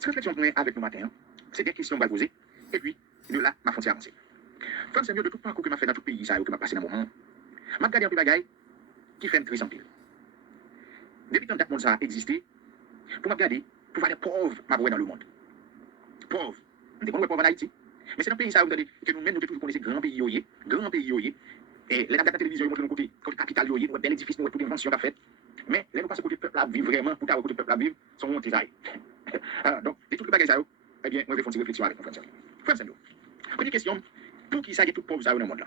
Cette réflexion qu'on est avec nous matin, c'est des questions que je vais poser, et puis de là, ma frontière avancée. Frère, c'est mieux de tout parcours que m'a fait dans tout pays, ça, que m'a passé dans mon moment. M'a regardé un peu bagaille qui fait une crise en pile. Depuis tant que ça a existé, pour m'a regarder, pour voir les pauvres m'a dans le monde. Pauvres. On est pauvres en Haïti. Mais c'est un pays ça, vous que nous-mêmes, nous toujours connaissons grand pays, et les la télévision, ils montrent côté capital, nous avons bel édifice, nous avons toute invention qu'a fait. Mais les nous passons côté peuple à vivre vraiment, pour côté peuple à vivre, sont montés ça. Donc, les tout les bagages ça, eh bien, moi je vais faire une réflexion avec mon frère. Frère Samuel. Première question, pour qui ça y a tout pauvre ça dans le monde là?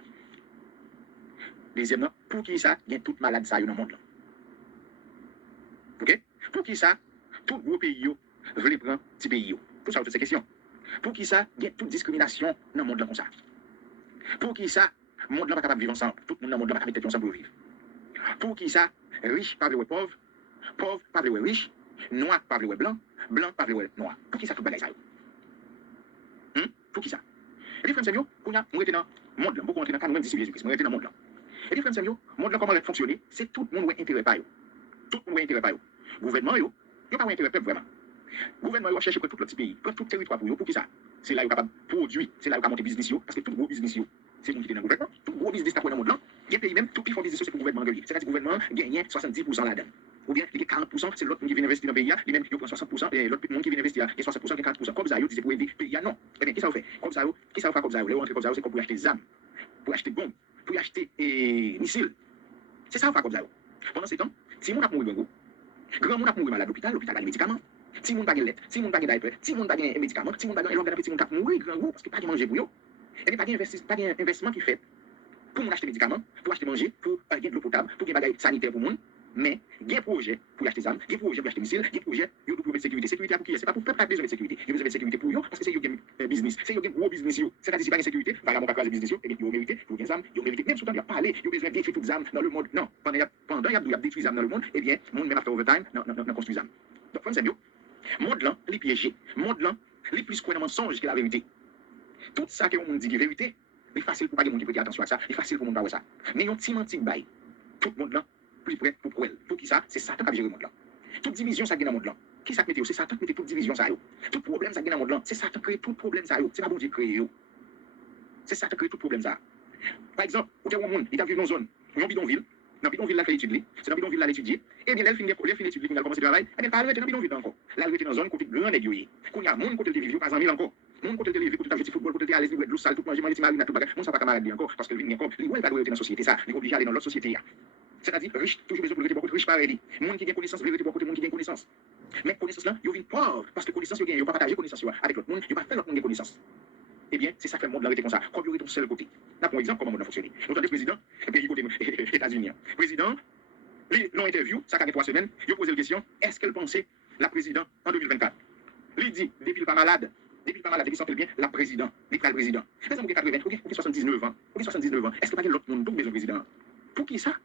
Deuxièmement, pour qui ça y a tout malade ça dans le monde là? OK? Pour qui ça, tout gros pays veut prendre petit pays? Pour ça, toutes ces questions. Pour qui ça, il y a toute discrimination dans le monde là comme ça? Pour qui ça, le monde là pas capable de vivre ensemble? Tout le monde dans le monde là pas capable de mettre ensemble pour vivre. Pour qui ça, riche pas veut pauvre, pauvre pas veut riche, noir pas veut blanc, blanc pas veut noir. Pour qui ça tout bagaille ça? Pour qui ça? Et puis, frère Samuel, on a été dans le monde là, beaucoup entrer dans le cadre de Jésus-Christ, on était dans le monde là. Et puis, frère Samuel, le monde là, comment il fonctionne? C'est tout le monde qui a intérêt par eux. Tout le monde a intérêt par eux. Gouvernement, il n'y a pas intérêt peuple vraiment. Gouvernement, il cherche pour tout le petit pays, pour tout territoire pour qui ça? C'est là où il est capable de produire, c'est là où il est capable de monter business, parce que tout gros business, c'est le monde qui est dans le gouvernement. Tout gros business dans le monde là, il y a pays même, tout qui font business, c'est pour le gouvernement. C'est-à-dire que le gouvernement gagne 70% là-dedans. Ou bien, il y a 40%, c'est l'autre monde qui vient investir dans le pays, lui-même qui prend 60%, et l'autre monde qui vient investir, il y a 60%, il y a 40%. Comme ça, il dit pour aider le pays, non. Eh bien, qui ça fait? Comme ça, qui ça fait comme ça? Vous rentrez comme ça, c'est comme pour acheter des armes, pour acheter bombes, pour acheter missiles. C'est ça, comme ça. Pendant ce temps, si on a mouru, grand monde a mouru malade à l'hôpital, l'hôpital a des médicaments. Si on n'a pas de lettre, si on n'a pas de diaper, si on n'a pas de médicaments, si on n'a pas de l'organe, si on n'a pas de mourir, grand parce que pas de manger pour eux. Et puis, pas d'investissement qui fait pour acheter des médicaments, pour acheter manger, pour gagner de l'eau potable, pour gagner des bagages sanitaires pour le monde. Mais il y a un projet pour acheter des armes, il y a un projet pour acheter des missiles, il y a un projet pour sécurité. Sécurité pour qui? C'est pas pour le peuple qui a besoin de sécurité. Il y a besoin de sécurité pour eux parce que c'est un business. C'est un gros business. C'est-à-dire, si pas de sécurité, par exemple, on va business, et bien, ils ont mérité, ils ont des armes, ils ont mérité. Même si on a parlé, ils ont besoin de détruire toutes les armes dans le monde. Non, pendant il y a détruit les armes dans le monde, eh bien, le monde même a fait overtime, non, construit les armes. Donc, c'est mieux. Le monde là, il est piégé. Le monde là, il est plus quoi dans le mensonge que la vérité. Tout ça que on dit qui est vérité, c'est facile pour pas que les gens prêtent attention à ça, c'est facile pour le monde ça. Mais un petit menti bail. Tout le monde là, plus près pour cruel. Pour qui ça? C'est Satan qui a géré le monde là. Toute division ça gagne dans le monde là. Qui ça met? C'est Satan qui met toute division ça. Tout problème ça gagne dans le monde là. C'est Satan qui crée tout problème ça. C'est pas bon Dieu créé. C'est Satan qui crée tout problème ça. Par exemple, où tu as un monde, il a vu dans une zone, un bidonville. Dans le bidonville, là, il fait étudier. C'est dans le bidonville, là, l'étudier. Et bien, elle finit l'étude, il a commencé le travail. Elle n'est pas arrivée dans le bidonville encore. Là, elle était dans une zone côté grand aiguillé. Quand il y a monde côté de vivre, pas en mille encore. Monde côté de vivre, côté de football, côté de aller, de l'eau sale, tout manger, manger, marine, tout bagage. Mon ça pas camarade encore, parce que le vient encore. Il va dans la société, ça. Il est obligé d'aller dans l'autre société. C'est-à-dire, riche, toujours besoin de beaucoup riche pareil. Monde qui gagne connaissance, vérité beaucoup, monde qui gagne connaissance. Mais connaissance là, il y a une pauvre, parce que connaissance, il y a pas partager connaissance avec l'autre monde, il va faire l'autre monde connaissance. Eh bien, c'est ça que le monde l'arrêté comme ça. Comme il y a ton seul côté. Là, pour exemple, comment le monde a fonctionné. Nous avons des présidents, pays côté États-Unis. Président, non interview, ça fait 3 semaines, il a posé la question, est-ce qu'elle pensait la présidente en 2024? Il dit, depuis le pas malade, depuis son bien, la présidente, depuis le président. Les hommes qui 80, ou 79 ans, est-ce que pas l'autre monde besoin de président? Pour qui ça?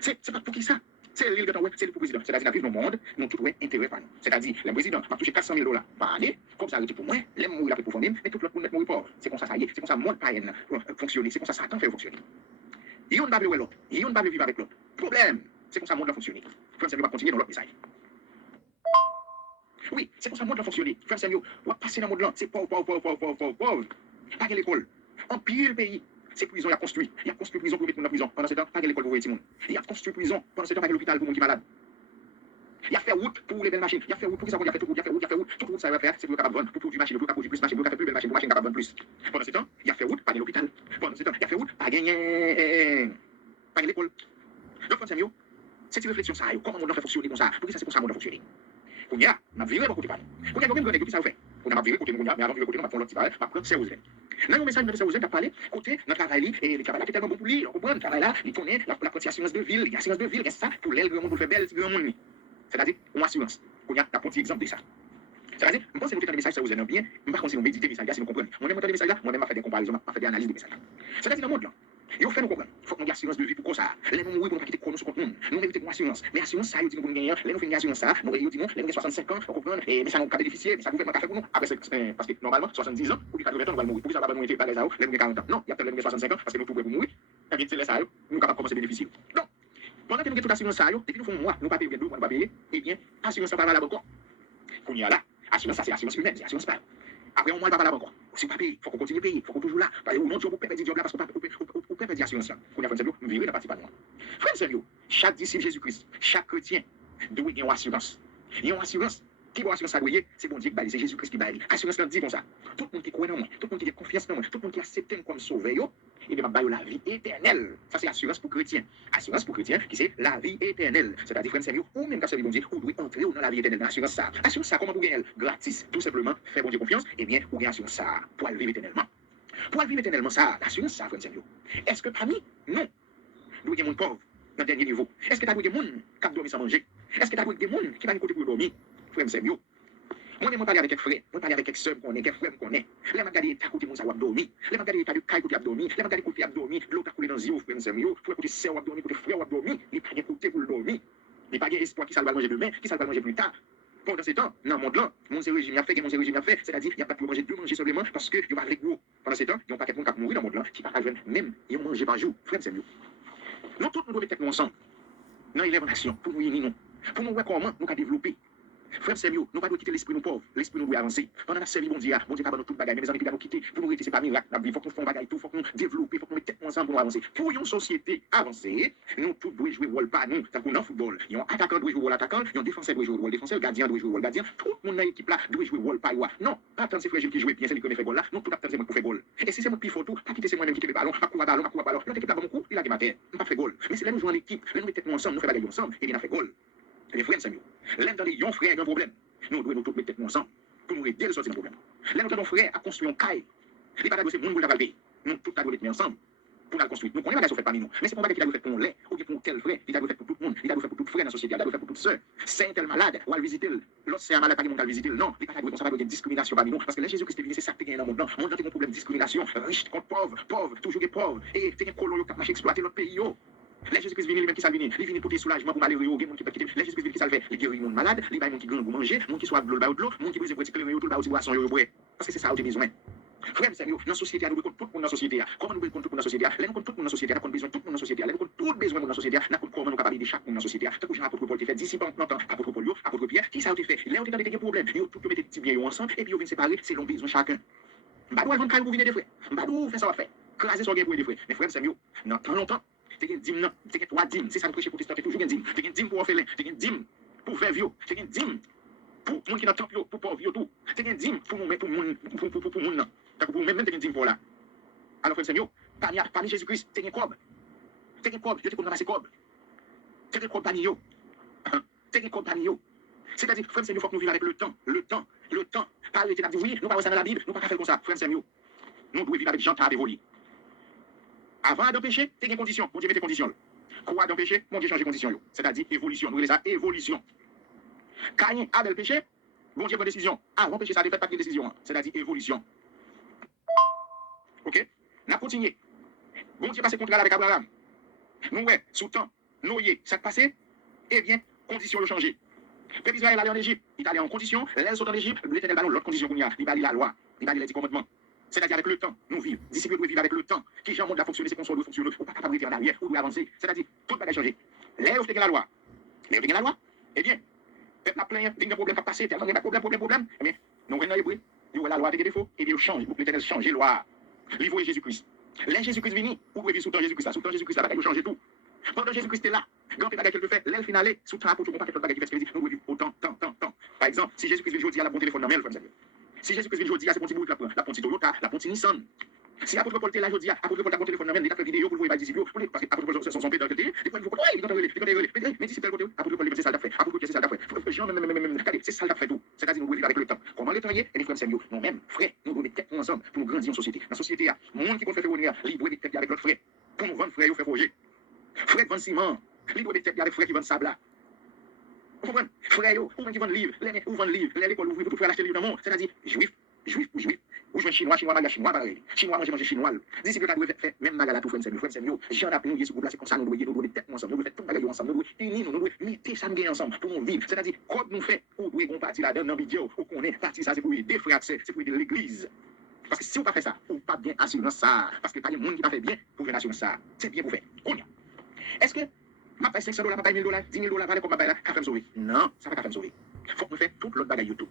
C'est pas pour qui ça? C'est l'île de ton c'est le président. C'est-à-dire, vivre dans le monde, nous tout intérêt par nous. C'est-à-dire, le président m'a touché 400 000 $ par année, comme ça, arrêté pour moi, les mourir, il a fait pour fonder, mais tout le monde mourir pauvre. C'est comme ça, ça y est, c'est comme ça, le monde pas fonctionner, c'est comme ça, Satan fait fonctionner. Il y a un bable l'autre, il y a un bable vivre avec l'autre. Problème, c'est comme ça, le monde a fonctionné. Frère Samuel va continuer dans l'autre message. Oui, c'est comme ça, le monde a fonctionné. Frère Samuel, on va passer dans le monde là, c'est pauvre. Pas quelle école. En pire le pays. C'est prison, il a construit. Il a construit prison pour mettre dans la prison. Pendant ce temps, pas l'école pour voir il a construit prison. Pendant ce temps, pas l'hôpital pour les gens qui sont malades. Il a fait route pour les belles machines. Il a fait route pour ça, il a fait tout route. Toute route, ça va faire, c'est pour capable vendre, pour produire machine, pour produire plus machine, pour faire plus belle machine, pour machine capable vendre plus. Pendant ce temps, il a fait route, pas l'hôpital. Pendant ce temps, il a fait route, pas gagner, pas l'école. Donc, Samuel, c'est une réflexion ça. Comment on a fait fonctionner comme ça? Pour que ça, c'est comme ça qu'on a fonctionné. On y a, on a viré beaucoup de panneaux. On y a même que ça fait. On a viré côté de mais avant de viré côté, on va prendre l'autre travail, on va prendre sérieux. Là, le message de sérieux, a parlé côté notre travail, et le travail là, c'est tellement bon pour lui, on comprend, le travail là, il connaît la partie assurance de ville, l'assurance de ville, qu'est-ce que ça? Pour l'aile, pour faire belle, grand monde. C'est-à-dire, on assurance. On y a un petit exemple de ça. C'est-à-dire, je pense que nous faisons des messages sérieux bien, mais par contre, si nous méditons des messages là, si nous comprenons. On aime entendre des messages là, on aime faire des comparaisons, faire des analyses des messages là. C'est-à-dire, dans le monde là, il faut faire nous comprendre. Il faut qu'on ait assurance de vie pour ça. Les nous mourir pour nous quitter chrono sur compte nous. Nous méritons une assurance. Mais assurance ça, il dit nous pour gagner. Les nous faisons une assurance ça. Nous disons, les nous 65 ans, on comprend. Et mais ça nous pas bénéficier, mais ça gouvernement a fait pour nous. Après parce que normalement 70 ans, ou 80 ans, on va mourir. Pour ça va nous être pas les ans, les nous 40 ans. Non, il y a peut-être les 65 ans parce que nous tout prêt pour mourir. Et bien c'est les ça, nous capable commencer à bénéficier. Donc, pendant que nous avons toute assurance ça, depuis nous font mois, nous pas payer nous pas payer, eh bien, assurance ça pas valable encore. Qu'on y a là. Assurance, ça, c'est assurance humaine, c'est assurance pas. Après, on ne va pas là encore. Si on ne paye, il faut qu'on continue à payer, il faut qu'on toujours là. Parce que non, Dieu, vous perdez job là parce qu'on peut perdre l'assurance là. Qu'on a fait sérieux, virer dans partie pas loin. Frère sérieux, chaque disciple Jésus-Christ, chaque chrétien doit avoir une assurance. Il y a une assurance. Qui va assurance ça doit c'est bon Dieu qui baille, c'est Jésus-Christ qui baille. Assurance là dit comme ça. Tout le monde qui croit en moi, tout le monde qui a confiance en moi, tout le monde qui accepte comme sauveur, et bien baille la vie éternelle. Ça c'est assurance pour chrétien. Assurance pour chrétien qui c'est la vie éternelle. C'est-à-dire frère sérieux, ou même quand c'est bon Dieu, vous devez entrer dans la vie éternelle. Assurance ça. Assurance ça comment vous gagnez gratis. Tout simplement, faire bon Dieu confiance, et bien vous gagnez assurance ça pour vivre éternellement. Pour vivre éternellement ça, l'assurance ça frère sérieux. Est-ce que parmi non, nous avons des pauvres dans le dernier niveau. Est-ce que tu as des gens qui ont dormi sans manger? Est-ce que tu as des gens qui vont côté pour dormir? Frère sérieux. Moi, je parle avec quelques frères, je parle avec quelques sœurs qu'on est, quelques frères qu'on est. Les magasins à côté de mon abdomi, les magasins à côté abdomi, les magasins côté abdomi, l'autre à côté dans zéro, frère sérieux, frère côté sœur abdomi, côté frère abdomi, il pas de côté pour le dormir. Il pas de espoir qui ça va manger demain, qui ça va manger plus tard. Pendant ce temps, dans le monde là, mon régime a fait, mon régime a fait, c'est-à-dire il n'y a pas de manger deux manger seulement parce que il va avec gros. Pendant ce temps, il n'y a pas quelqu'un qui mourir dans le monde là, qui pas même il manger par jour, frère sérieux. Nous tous nous devons être ensemble. Dans l'élévation action pour nous unir nous. Pour nous voir comment nous développer. Frère sérieux, nous ne pas quitter l'esprit nous pauvres, l'esprit nous doit avancer. Pendant la série bon Dieu pas nous tout bagaille, mais les amis qui nous quitter, pour nous rester c'est pas miracle, il faut qu'on fasse bagaille tout, il faut qu'on développer, il faut qu'on mette tête ensemble pour nous avancer. Pour une société avancée, nous tous devons jouer rôle pas nous, tant qu'on dans football, un attaquant doit jouer rôle attaquant, un défenseur doit jouer rôle défenseur, gardien doit jouer rôle gardien, tout le monde dans l'équipe là doit jouer rôle pas non, pas tant c'est frère qui joue bien, c'est lui qui fait goal là, non tout attendre c'est moi qui fait goal. Et si c'est moi qui faut tout, pas quitter c'est moi même qui fait le ballon, pas courir ballon, l'autre équipe là bon coup, il a gagné pas fait goal. Mais c'est là nous jouons en équipe, nous mettons tête ensemble, nous faisons bagaille ensemble et il a fait goal. Les frères Samuel, l'un dans les yon frères il y a un problème. Nous devons nous tous mettre ensemble pour nous aider à sortir du problème. Là, nous avons frère à construire un caille. Les bagages, c'est le monde qui va nous tous devons mettre ensemble pour la construire. Nous connaissons les bagages fait parmi nous. Mais c'est pas un bagage qui doit fait pour l'ait ou bien pour tel frère. Il doit fait pour tout le monde. Il doit fait pour tout frère dans la société. Il doit fait pour toute sœur. C'est un tel malade. On va le visiter. L'autre, c'est un malade qui va le visiter. Non, les bagages ne sont pas de discrimination parmi nous. Parce que là, Jésus-Christ est venu, c'est ça qui est dans le monde. Le monde a un problème de discrimination. Riche contre pauvre, pauvre, toujours des pauvres. Et c'est un colon qui a exploité notre pays. Les Jésus-Christ vient lui-même qui s'est venu, il vient pour des soulagements pour malheureux, il qui peut quitter. Les Jésus-Christ qui s'est fait, il guérit les malades, il baille qui gagne pour manger, les qui soit de l'eau, les qui brise pour éclairer tout le bas boisson parce que c'est ça au besoin. Frère, c'est dans la société, nous devons tout pour la société. Comment nous devons tout pour la société? Là, nous devons tout pour la société, nous avons besoin de tout pour la société. Là, nous avons tout besoin de la société. Nous avons comment nous capables de chaque pour la société. Tant que j'ai apôtre Paul qui fait disciple en temps, apôtre Paul, apôtre Pierre, qui ça a été fait? Là, on a des problèmes. Ils ont tout mettre des petits biens ensemble et puis ils viennent séparer selon besoin chacun. Badou, elle va vous venir des frères. Badou, fait ça va faire. Craser son gain pour des frères. Mais frère, c'est mieux. Dans tant longtemps. Tu as une dîme, tu as 3 dîmes. C'est ça le prêcher protestant, tu as toujours une dîme. Tu as une dîme pour orphelin, tu as une dîme pour veuve, tu as une dîme pour monde qui dans le temple, pour pauvre, tout. Tu as une dîme pour monde, pour même tu as une dîme pour là. Alors, frère Seigneur, parmi Jésus-Christ, tu as une courbe. Tu as une courbe, Dieu te connaît ramasser courbe. Tu as une courbe parmi eux. Tu as une courbe parmi eux. C'est-à-dire, frère Seigneur, il faut que nous vivions avec le temps. Le temps. Pas arrêter de dire, oui, nous pas dans la Bible, nous pas faire comme ça. Frère Seigneur, nous devons vivre avec Jean qui a dévolu. Avant d'empêcher, tu as une condition. Mon Dieu met des conditions. Quoi d'empêcher? Mon Dieu change les conditions. C'est-à-dire évolution. Nous voulons ça évolution. Caïn a le péché, mon Dieu prend décision. Avant péché, ça ne fait pas de décision. C'est-à-dire évolution. Ok? On a continué. Bon Dieu passe contrat avec Abraham. Nous, ouais, sous le temps, Noé, ça passé, eh bien, conditions ont changé. Peuple Israël allait en Égypte. Il est allé en condition, l'Éternel sont en Égypte, l'Éternel ballon, l'autre condition qu'on y a. Il va la loi, il va les 10 commandements. C'est-à-dire avec le temps, nous vivons. Disciples doivent vivre avec le temps. Qui j'ai un monde à fonctionner, c'est qu'on soit doit fonctionner. On ne peut pas rester en arrière, on doit avancer. C'est-à-dire, tout le bagage changer. Là où vous la loi. Là où vous la loi, eh bien, peuple a plein, il y a un problème qui a passé, tellement il y a problème. Eh bien, nous venons dans les bruits, nous la loi avec des défauts, et bien, on change. L'Éternel change la loi. Livre Jésus-Christ. Là, Jésus-Christ venu, vous pouvez vivre sous le temps Jésus-Christ. Sous le temps Jésus-Christ, la bagaille change tout. Pendant Jésus-Christ est là, grand bagage qu'il fait, l'aile finale, sous le temps, pour tout le monde, quelque bagage qui fait ce qu'il dit, nous devons vivre autant, temps. Par exemple, si Jésus-Christ vient aujourd'hui, il a bon téléphone dans mail, si Jésus-Christ vient aujourd'hui, c'est bon petit bout, la ponti Toyota, la ponti Nissan. Si apôtre Paul était là aujourd'hui, apôtre Paul a bon téléphone dans mail, il a fait vidéo pour le voir les disciples, parce que apôtre Paul c'est son père dans le côté, des fois il faut il doit mais disciple côté, apôtre Paul c'est ça d'après, apôtre Pierre c'est ça d'après. Jean regardez, c'est ça d'après tout. C'est-à-dire nous vivre avec le temps. Comment le temps y est, et les frères sérieux, nous même frères, nous devons mettre ensemble pour nous grandir en société. La société a monde qui compte faire revenir, libre de tête avec l'autre frère. Pour nous vendre frère, faire projet. Frère vend ciment, libre de tête avec frère qui vend sable là. Vous comprenez? Frère, ou même qui vendent livres, ou vendent livres, l'école ouvre pour faire acheter livres dans le monde. C'est-à-dire, juif pour juif. Ou jouer chinois, manger chinois, pareil. Chinois manger chinois. Disciple doit faire même magala tout frère Samuel. J'en ai nous, pour placer comme ça, nous devons tête ensemble, nous devons faire tout bagage ensemble, nous devons unir, nous devons mettre ça ensemble pour nous vivre. C'est-à-dire, quand nous faisons, ou devons partir là-dedans dans vidéo, ou qu'on est parti ça, c'est pour aider frères, c'est pour aider l'église. Parce que si on ne fait pas ça, on ne pas bien assurer ça. Parce que pas de monde qui va faire bien pour faire assurer ça. C'est bien pour faire. Est-ce que ma paye $500, ma paye $1000, $10 000, valait comme ma paye là, qu'à faire me sauver? Non, ça va pas faire me sauver. Il faut que nous fassions tout l'autre bagaille YouTube.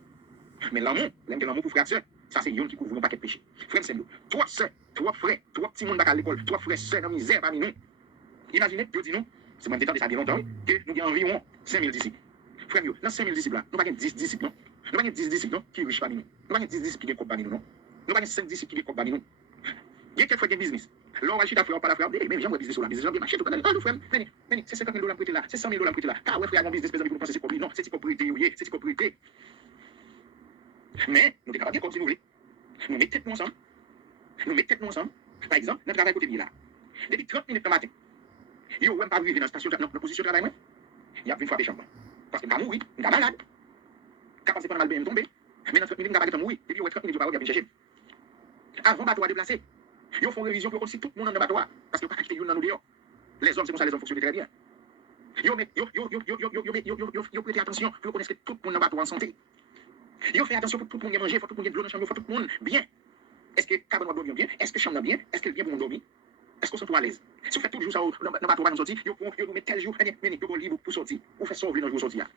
Mais l'amour, l'amour pour frère et sœur, ça c'est yon qui couvre un paquet de péché. Frère c'est trois sœurs, trois frères, trois petits monde à l'école, trois frères sœurs dans misère parmi nous. Imaginez, je dis nous, c'est moi détendre ça bien longtemps, que nous avons environ 5000 disciples. Frère, dans 5000 disciples là, nous n'avons pas 10 disciples, non? Nous n'avons pas 10 disciples, non, qui riches parmi nous. Nous n'avons pas 10 disciples qui sont parmi nous, non? Nous n'avons pas 5 disciples qui sont parmi nous. Il y a quelques fois qui business. L'or, je suis frère, pas la frère, mais j'aime business sur la business, j'aime marcher tout le temps. Frère, venez, c'est 50 000 $ prêté là, c'est 100 000 $ prêté là. Car ouais, frère, mon business, vous pensez c'est propriété. Non, c'est propriété, oui, c'est propriété. Mais, nous sommes capables de continuer. Nous mettons tête ensemble. Nous mettons tête ensemble. Par exemple, notre travail côté de là. Depuis 30 minutes le matin, yo, même pas arrivé dans la station, dans la position de travail, il y a une fois des chambres. Parce que je suis mourir, je suis malade. Capable de pas mal bien tomber. Mais dans 30 minutes, je vais mourir. Depuis 30 minutes, je vais chercher. Avant bateau à déplacer, ils font révision pour aussi tout le monde dans le bateau. Parce que pas acheter une dans nous dehors. Les hommes, c'est comme ça, les hommes fonctionnent très bien. Yo prêtez attention pour connaître que tout le monde dans le bateau en santé. Yo fait attention pour tout le monde manger, faut tout le monde de l'eau dans la chambre, faut tout le monde bien. Est-ce que cabane doit dormir bien? Est-ce que chambre bien? Est-ce qu'elle vient pour nous dormir? Est-ce qu'on se trouve à l'aise? Si vous faites tout le jour ça dans le bateau, vous sortir, vous mettez tel jour, vous libre pour sortir. Vous faites sauver dans le jour sortir.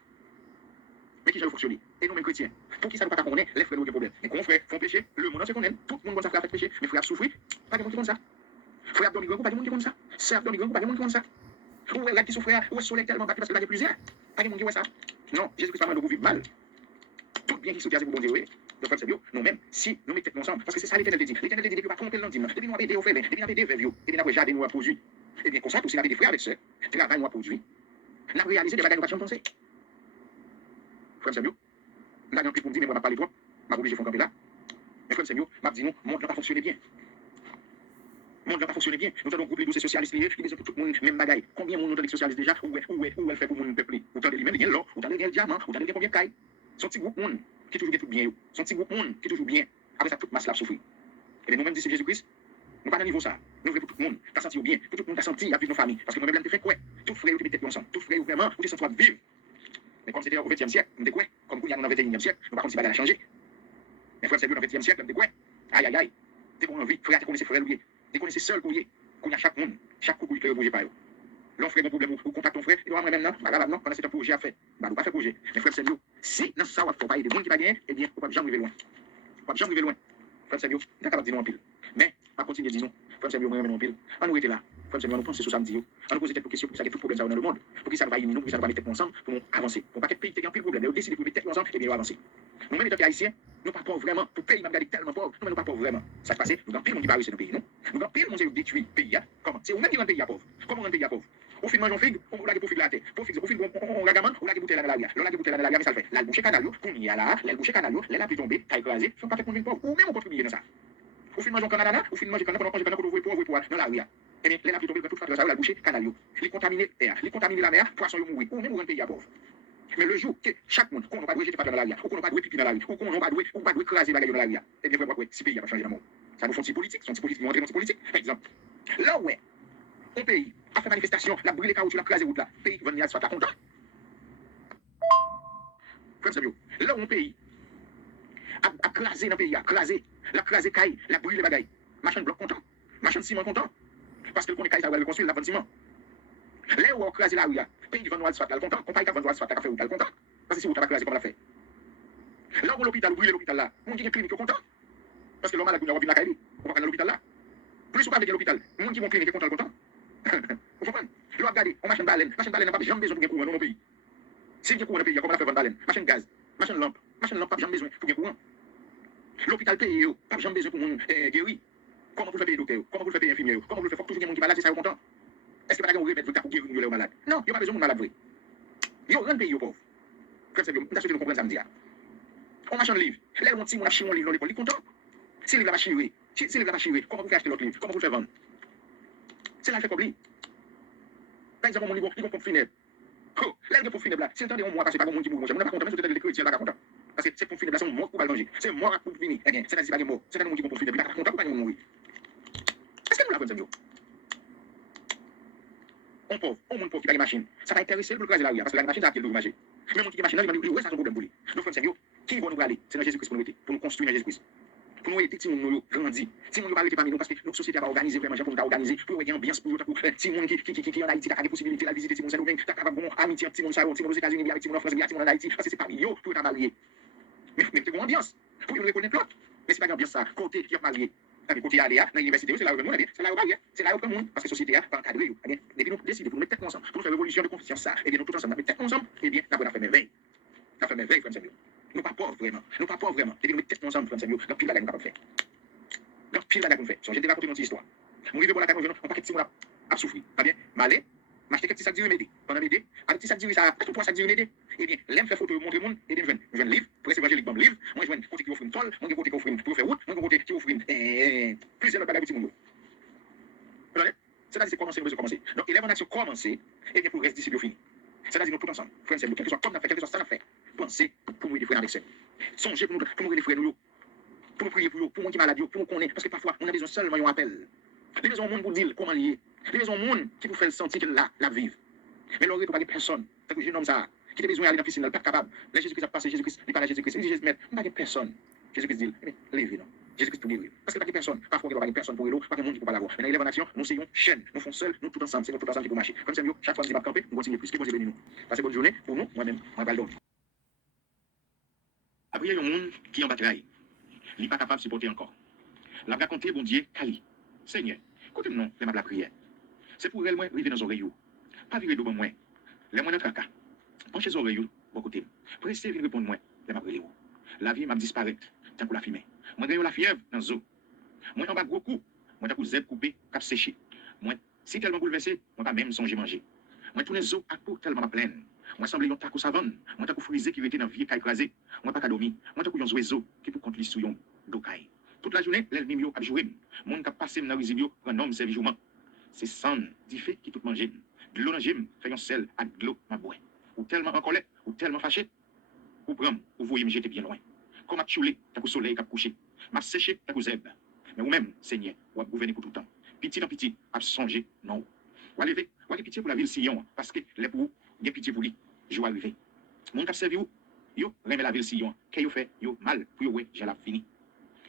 Mais qui j'ai fonctionné? Et nous, mêmes chrétiens, pour qui ça ne peut pas connaître, les frères n'ont aucun problème. Mais quand frères font péché, le monde entier connaît, tout le monde va faire péché, mais frères souffrir, pas de monde qui compte ça. Frères dormir, pas de monde qui compte ça. Sœurs dormir, pas de monde qui compte ça. Ou elle qui souffre, ou elle soleil tellement battu parce que là, il y a plusieurs. Pas de monde qui voit ça. Non, Jésus-Christ pas de vous vivre mal. Tout bien qui se casse pour bon Dieu, oui. Donc, c'est bien, nous-mêmes, si nous mettons ensemble, parce que c'est ça l'éternel dit. L'éternel dit que pas tromper l'antime. Depuis nous avons aidé au fait, depuis nous avons aidé vers vous, depuis nous avons jardin nous avons produit. Eh bien, comme ça, tous nous avons des frères avec sœurs, travail nous avons produit. Nous avons réalisé des bagages nous avons pensé. Frère Samuel, là, il y a pour me dire, mais on va parler trop. Je suis obligé de faire camper là. Mais frère Samuel, je dis, non, le monde n'a pas fonctionné bien. Le monde n'a pas fonctionné bien. Nous avons groupé les dossiers socialistes, qui besoin pour tout le monde, même bagaille. Combien de monde nous socialistes déjà? Où elle fait pour le peuple? Vous avez les l'or, vous avez les diamants, vous avez combien de cailles? Son petit groupe monde qui toujours tout bien. Son petit groupe monde qui toujours bien. Après ça, toute masse l'a souffrir. Et nous-mêmes, disons Jésus-Christ, nous pas dans le niveau ça. Nous voulons pour tout le monde. T'as senti bien. Pour tout le monde, t'as senti avec nos familles. Parce que nous-mêmes, nous fait quoi? Tout frère, vous mettez ensemble. Tout frère, vraiment, vous êtes senti vivre. Mais comme c'était au 20e siècle, nous quoi? Comme nous, dans le 21e siècle, nous pas comme si bagarre a changé. Mais frère, c'est dans le 20e siècle, nous quoi? Aïe, aïe, aïe. Dès qu'on a envie, frère, connaissez frère, dès qu'on est seul, qu'on a chaque monde, chaque coup, il peut bouger pas. L'on ferait mon problème, ou contact ton frère, il doit même non, pas grave, non, quand c'est un projet à faire, bah, nous pas faire projet. Mais frère, c'est mieux. Si, dans ça, on va faire des gens qui va gagner, eh bien, on va jamais arriver loin. On va jamais arriver loin. Frère, c'est mieux. On est capable de dire non en pile. Mais, à continuer de dire non. Frère, c'est mieux, on en pile. On nous était là. Frère, c'est mieux, on nous pense sur samedi. On nous pose des questions pour ça, qu'il y a tout problème dans le monde. Pour que ça va y nous, pour que ça va mettre ensemble, pour nous avancer. Pour pas que le pays ait un pile problème. Nous décider pour mettre ensemble, et bien, nous avancer. Nous-mêmes, les haïtiens, nous pas pauvres vraiment. Pour pays, nous tellement pauvres. Nous, pas pauvres vraiment. Ça se passe, nous avons pile monde qui va réussir dans le pays, non? Nous avons pile monde qui détruit le pays. Comment? C'est vous-même qui rend le pays pauvre. Comment rend le pays pauvre? Au fin de manger figue, on l'a pour figue la tête. Pour figue, on l'a gamin, on l'a bouteille dans la rivière. On l'a bouteille dans la rivière, mais ça le fait. La bouche canal, qu'on y a là, la bouche canal, la pluie tombée, t'as écrasé, sont pas fait pour une pauvre. Ou même on contribue dans ça. Au fin de manger canal, au fin de manger canal, pendant qu'on manger canal, pour ouvrir dans la rivière. Eh bien, la pluie tombée, tout fait ça, la bouche canal, les contaminer l'air, les contaminer la mer, poisson mourir. Ou même on rend le pays pauvre. Mais le jour que chaque monde, qu'on n'a pas doué jeter pas dans la rivière, ou qu'on n'a pas doué pipi dans la rivière, ou qu'on n'a pas doué craser la gueule dans la rivière, eh bien, vous voyez, si le pays a pas changé d'amour. Ça nous fait une politique, son petit politique, montrer notre politique. Par exemple, là où est, un pays a fait manifestation, la brûlé caoutchouc, la crasé route là, pays va venir soit content. Frère Samuel, là où un pays a crasé dans le pays, a crasé, la crasé caille, la brûlé bagaille, machin bloc content, machin ciment content, parce que le caille ça va le construire, la vente ciment. Là où on crasé la rue, pays va nous soit content, on paye qu'à vendre soit à fait ou content, parce que si vous avez crasé comme on l'a fait. Là où l'hôpital, brûlé l'hôpital là, on dit que clinique content, parce que l'homme malade, on va venir la caille, on va aller à l'hôpital là. Plus ou pas avec l'hôpital, les gens qui vont clinique content. Vous comprenez? Je vais regarder, on machine baleine n'a pas jamais besoin pour gagner courant dans nos pays. Si il y a courant dans le pays, comment on a fait vendre baleine? Machine gaz, machine lampe, pas jamais besoin pour gagner courant. L'hôpital payé, pas jamais besoin pour guérir. Comment vous le faites payer docteur? Comment vous le faites payer infirmier? Comment vous le faites? Faut toujours quelqu'un qui malade, c'est ça, content. Est-ce que vous avez un remède pour guérir les malades? Non, il n'y a pas besoin de malade vrai. Il y a un pays pauvre. Frère, c'est bien, on a souhaité nous comprendre samedi. On machine livre. Là, on a acheté mon livre dans l'école, il est content. Si le livre va chier, comment vous faites acheter l'autre livre? Comment vous le faites vendre? C'est là le fait comme lui. Par exemple, mon niveau, il y a un pompe funèbre. Oh, là, il y a un pompe funèbre là. Si entendez, on ne passe pas comme mon qui mourut, on n'a pas content, même si vous êtes les chrétiens, pas content. Parce que ces pompes funèbres là sont morts pour danger. C'est mort pour finir. Eh bien, c'est là, c'est pas mort. C'est là, mon qui pompe funèbre, il n'est pas content, pas mourir. Est-ce que nous l'avons, Samuel? On pauvre, on monde pauvre qui a une machine. Ça va intéresser le craser la rue, parce que la machine, ça a quel dommage. Mais mon qui a machine, il va dire, ouais, ça c'est un problème pour lui. Donc, frère Samuel, qui va nous aller? C'est dans Jésus-Christ pour nous construire dans Jésus-Christ. Pour nous aider, si nous grandit, si nous ne parlons pas parmi nous, parce que notre société va organiser vraiment, pour nous organiser, pour nous aider ambiance, pour nous, si nous qui en Haïti, a des possibilités de visiter, si nous sommes amitié, si nous sommes aux États-Unis, si nous sommes en France, si nous sommes en Haïti, parce que c'est pas mieux pour nous marier. Mais c'est une ambiance. Pour nous reconnaître l'autre. Mais c'est pas une ambiance ça. Côté qui est marié. Côté aller dans l'université, c'est là où le monde, c'est là où il c'est là où le monde. Parce que la société a pas encadré. Depuis nous décider pour nous mettre tête ensemble, pour faire révolution de confiance ça, et bien nous tous ensemble, mettre tête ensemble, et bien, nous avons fait merveille. Nous avons fait merveille, frère Samuel. Nous pas pauvres vraiment. Nous pas pauvres vraiment. Depuis nous mettre tête ensemble, frère Samuel, dans pile de bagage nous faire. Dans pile de bagage nous faire. J'ai déjà raconté une histoire. Mon rive pour la carte, on paquet de monde a souffrir. Pas bien? Malé, m'acheter quelques petits sacs d'huile m'aider. Pendant m'aider, avec petits sacs d'huile ça, tout pour sacs d'huile m'aider. Eh bien, l'aime faire photo montrer monde, et bien je viens livre, presse évangélique bon livre, moi je viens côté qui offre une toile, moi je côté qui offre une pour faire route, moi je côté qui offre une plusieurs bagages petit monde. C'est-à-dire c'est commencer, c'est commencer. Donc élève en action commencer et bien pour le reste d'ici fini. C'est-à-dire nous tout ensemble, frères et sœurs, quel que soit comme on fait, quel que soit ça on fait. Pensez pour nous aider frères avec sœurs. Songez pour nous aider frères nous pour nous prier pour nous, pour nous qui malades, pour nous connaître parce que parfois on a besoin seulement d'un appel. Les besoins au monde pour dire comment lier. Les besoins au monde qui vous fait sentir que la vive. Mais l'aurait pas personne. Tant que jeune homme ça, qui a besoin d'aller dans la piscine, il n'est pas capable. Là Jésus-Christ a passé, Jésus-Christ, il parle à Jésus-Christ. Il dit Jésus, mais pas personne. Jésus-Christ dit, levez non. Jésus-Christ pour guérir. Parce que pas personne. Parfois il n'y a pas personne pour l'eau, pas de monde qui peut pas l'avoir. Mais dans l'élève en action, nous sommes chaîne, nous faisons seuls, nous tous ensemble, c'est nous tous ensemble qui peut marcher. Comme ça, chaque fois que nous va camper, nous continuons plus. Qui vous bénir nous. Passez bonne journée pour nous, moi-même, moi pas dormir. Après il y a un monde qui en bataille. Il n'est pas capable de supporter encore. La raconter bon Dieu, Kali. Seigneur, écoutez non, les la prière. C'est pour elle, moi, arriver dans les oreilles. Pas virer devant moi. Les moyens de caca. Penchez les oreilles, bon côté. Pressez, venez répondre moi, les m'a brûlé. La vie m'a disparu, tant pour la fumée. Moi, j'ai la fièvre dans le zoo. Moi, en bas gros coup. Moi, j'ai zèbre coupé, cap séché. Moi, si tellement bouleversé, moi, pas même songer manger. Moi, tous les os à peau tellement pleine. Moi, semblé un taco savane. Moi, t'as frisé qui était dans vie caille crasé. Moi, pas qu'à dormir. Moi, t'as un oiseau qui peut contrôler sous yon d'ocaille. Toute la journée, l'ennemi a joué. Mon cap passé dans le un homme servi jour. C'est sang, du fait qui tout manger. De l'eau dans gym, fait un sel à de l'eau, ma boue. Ou tellement en colère, ou tellement fâché, ou prendre, ou voyez me jeter bien loin. Comme à choulé, t'as qu'au soleil, t'as couché. M'a séché, t'as qu'au zèbre. Mais vous-même, Seigneur, ou à gouverner pour tout le temps. Pitié dans pitié, à songer, non. Ou à lever, ou à pitié pour la ville Sion, parce que les pour vous, il y a pitié pour lui. Je vais arriver. Mon cap servi où? Yo, remet la ville Sion. Qu'est-ce que fait? Yo, mal, pour yo, ouais, j'ai la fini.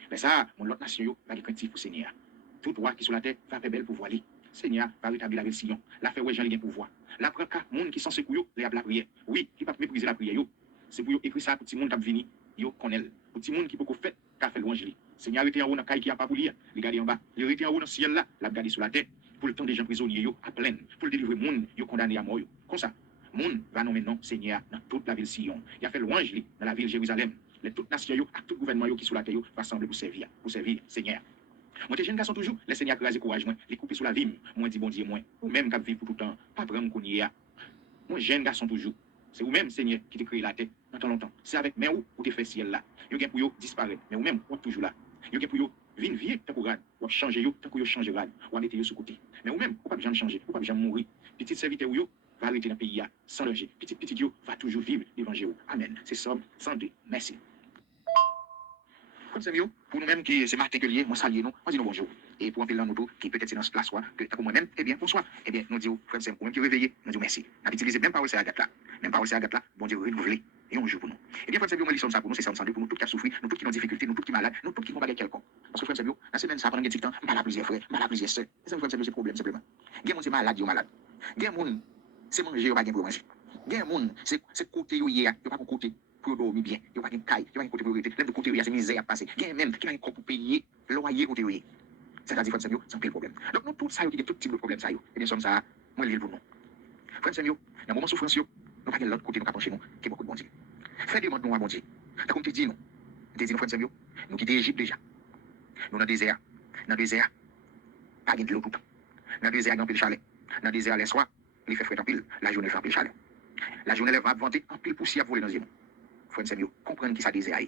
Mais ça, mon autre nation, yo, va craintif pour Seigneur. Tout droit qui sur la terre, va faire belle pour voir lui. Seigneur, va rétablir la ville Sion. La fait ouais, j'en ai bien pouvoir. La prend cas, monde qui sont secoués, les a la prière. Oui, qui pas mépriser la prière, yo. C'est pour yo écrire ça pour tout le monde qui a venu, yo, connaît. Pour tout le monde qui peut faire, qui a fait louange lui. Seigneur, était en haut dans caille qui a pas pour lire. Les garder en bas. Il était en haut dans le ciel là, la garder sur la terre. Pour le temps des gens prisonniers, yo, à plein. Pour le délivrer monde, yo, condamné à mort, yo. Comme ça. Monde va nommer non, Seigneur, dans toute la ville Sion. Il a fait louange lui, dans la ville Jérusalem. Les toutes nations, yo, à tout gouvernement, yo, qui sur la terre, yo, va sembler pour servir, Seigneur. Moi, t'es jeune garçon toujours, les seigneurs crasent courage, moi, les couper sous la vie, moi, dis bon Dieu, moi, ou même qu'à vivre pour tout le temps, pas prendre qu'on y est. Moi, jeune garçon toujours, c'est vous-même, Seigneur, qui t'a créé la terre, dans longtemps. C'est avec mes ou t'es fait ciel là. Yo gen pour yo disparaître, mais vous-même, ou toujours là. Yo gen pour yo vin vie, tant qu'on rade, ou changer yo, tant qu'on yo change rade, ou mettre yo sous côté. Mais vous-même, ou pas jamais changer, ou pas jamais mourir. Petit serviteur ou yo, va arrêter dans le pays, sans danger. Petit yo, va toujours vivre l'évangile. Amen. C'est ça, santé. Merci. Pour nous-mêmes qui c'est matin que lié, moi saluer nous, moi dis nous bonjour. Et pour un peu nous qui peut-être c'est dans ce place que pour moi-même, eh bien bonsoir. Eh bien nous disons frère Sam, pour même qui réveillé, nous disons merci. On a utilisé même parole c'est agate là. Même parole c'est agate là, bon Dieu renouveler et on joue pour nous. Eh bien frère Sam, on lit ça pour nous, c'est ça ensemble pour nous tous qui a souffert, nous tous qui ont difficulté, nous tous qui malades, nous tous qui combattent quelqu'un. Parce que frère Sam, la semaine ça pendant un petit temps, malade plusieurs frères, malade plusieurs sœurs. C'est frère Sam, c'est problème simplement. Gen moun c'est malade, yo malade. Gen moun c'est manger yo pas gen pour manger. Gen moun c'est côté yo hier, yo pas pour côté. Pour dormir bien, il n'y a pas de caille, il n'y a pas de côté priorité, même de côté c'est misère à passer. Il y a même qui a un corps pour payer, loyer côté. C'est-à-dire, frère Samuel, c'est un peu le problème. Donc, nous, tout ça, il y a tout type de problème, ça, et bien, somme ça, moi, je pour nous. Frère Samuel, dans le moment de souffrance, nous n'avons pas l'autre côté, nous chez nous, qui est beaucoup de bon Dieu. Fais demande nous à bon Dieu. T'as comme tu dis, nous, frère Samuel, nous quittons l'Égypte déjà. Nous, dans le désert, pas de l'eau tout le temps. Dans le désert, il y a un chalet. Dans le désert, les soirs, il fait frais en pile, la journée, il fait un pile chalet. La journée, elle va vanter en pile poussière voler dans les yeux. Frère Samuel, comprendre qui ça désert.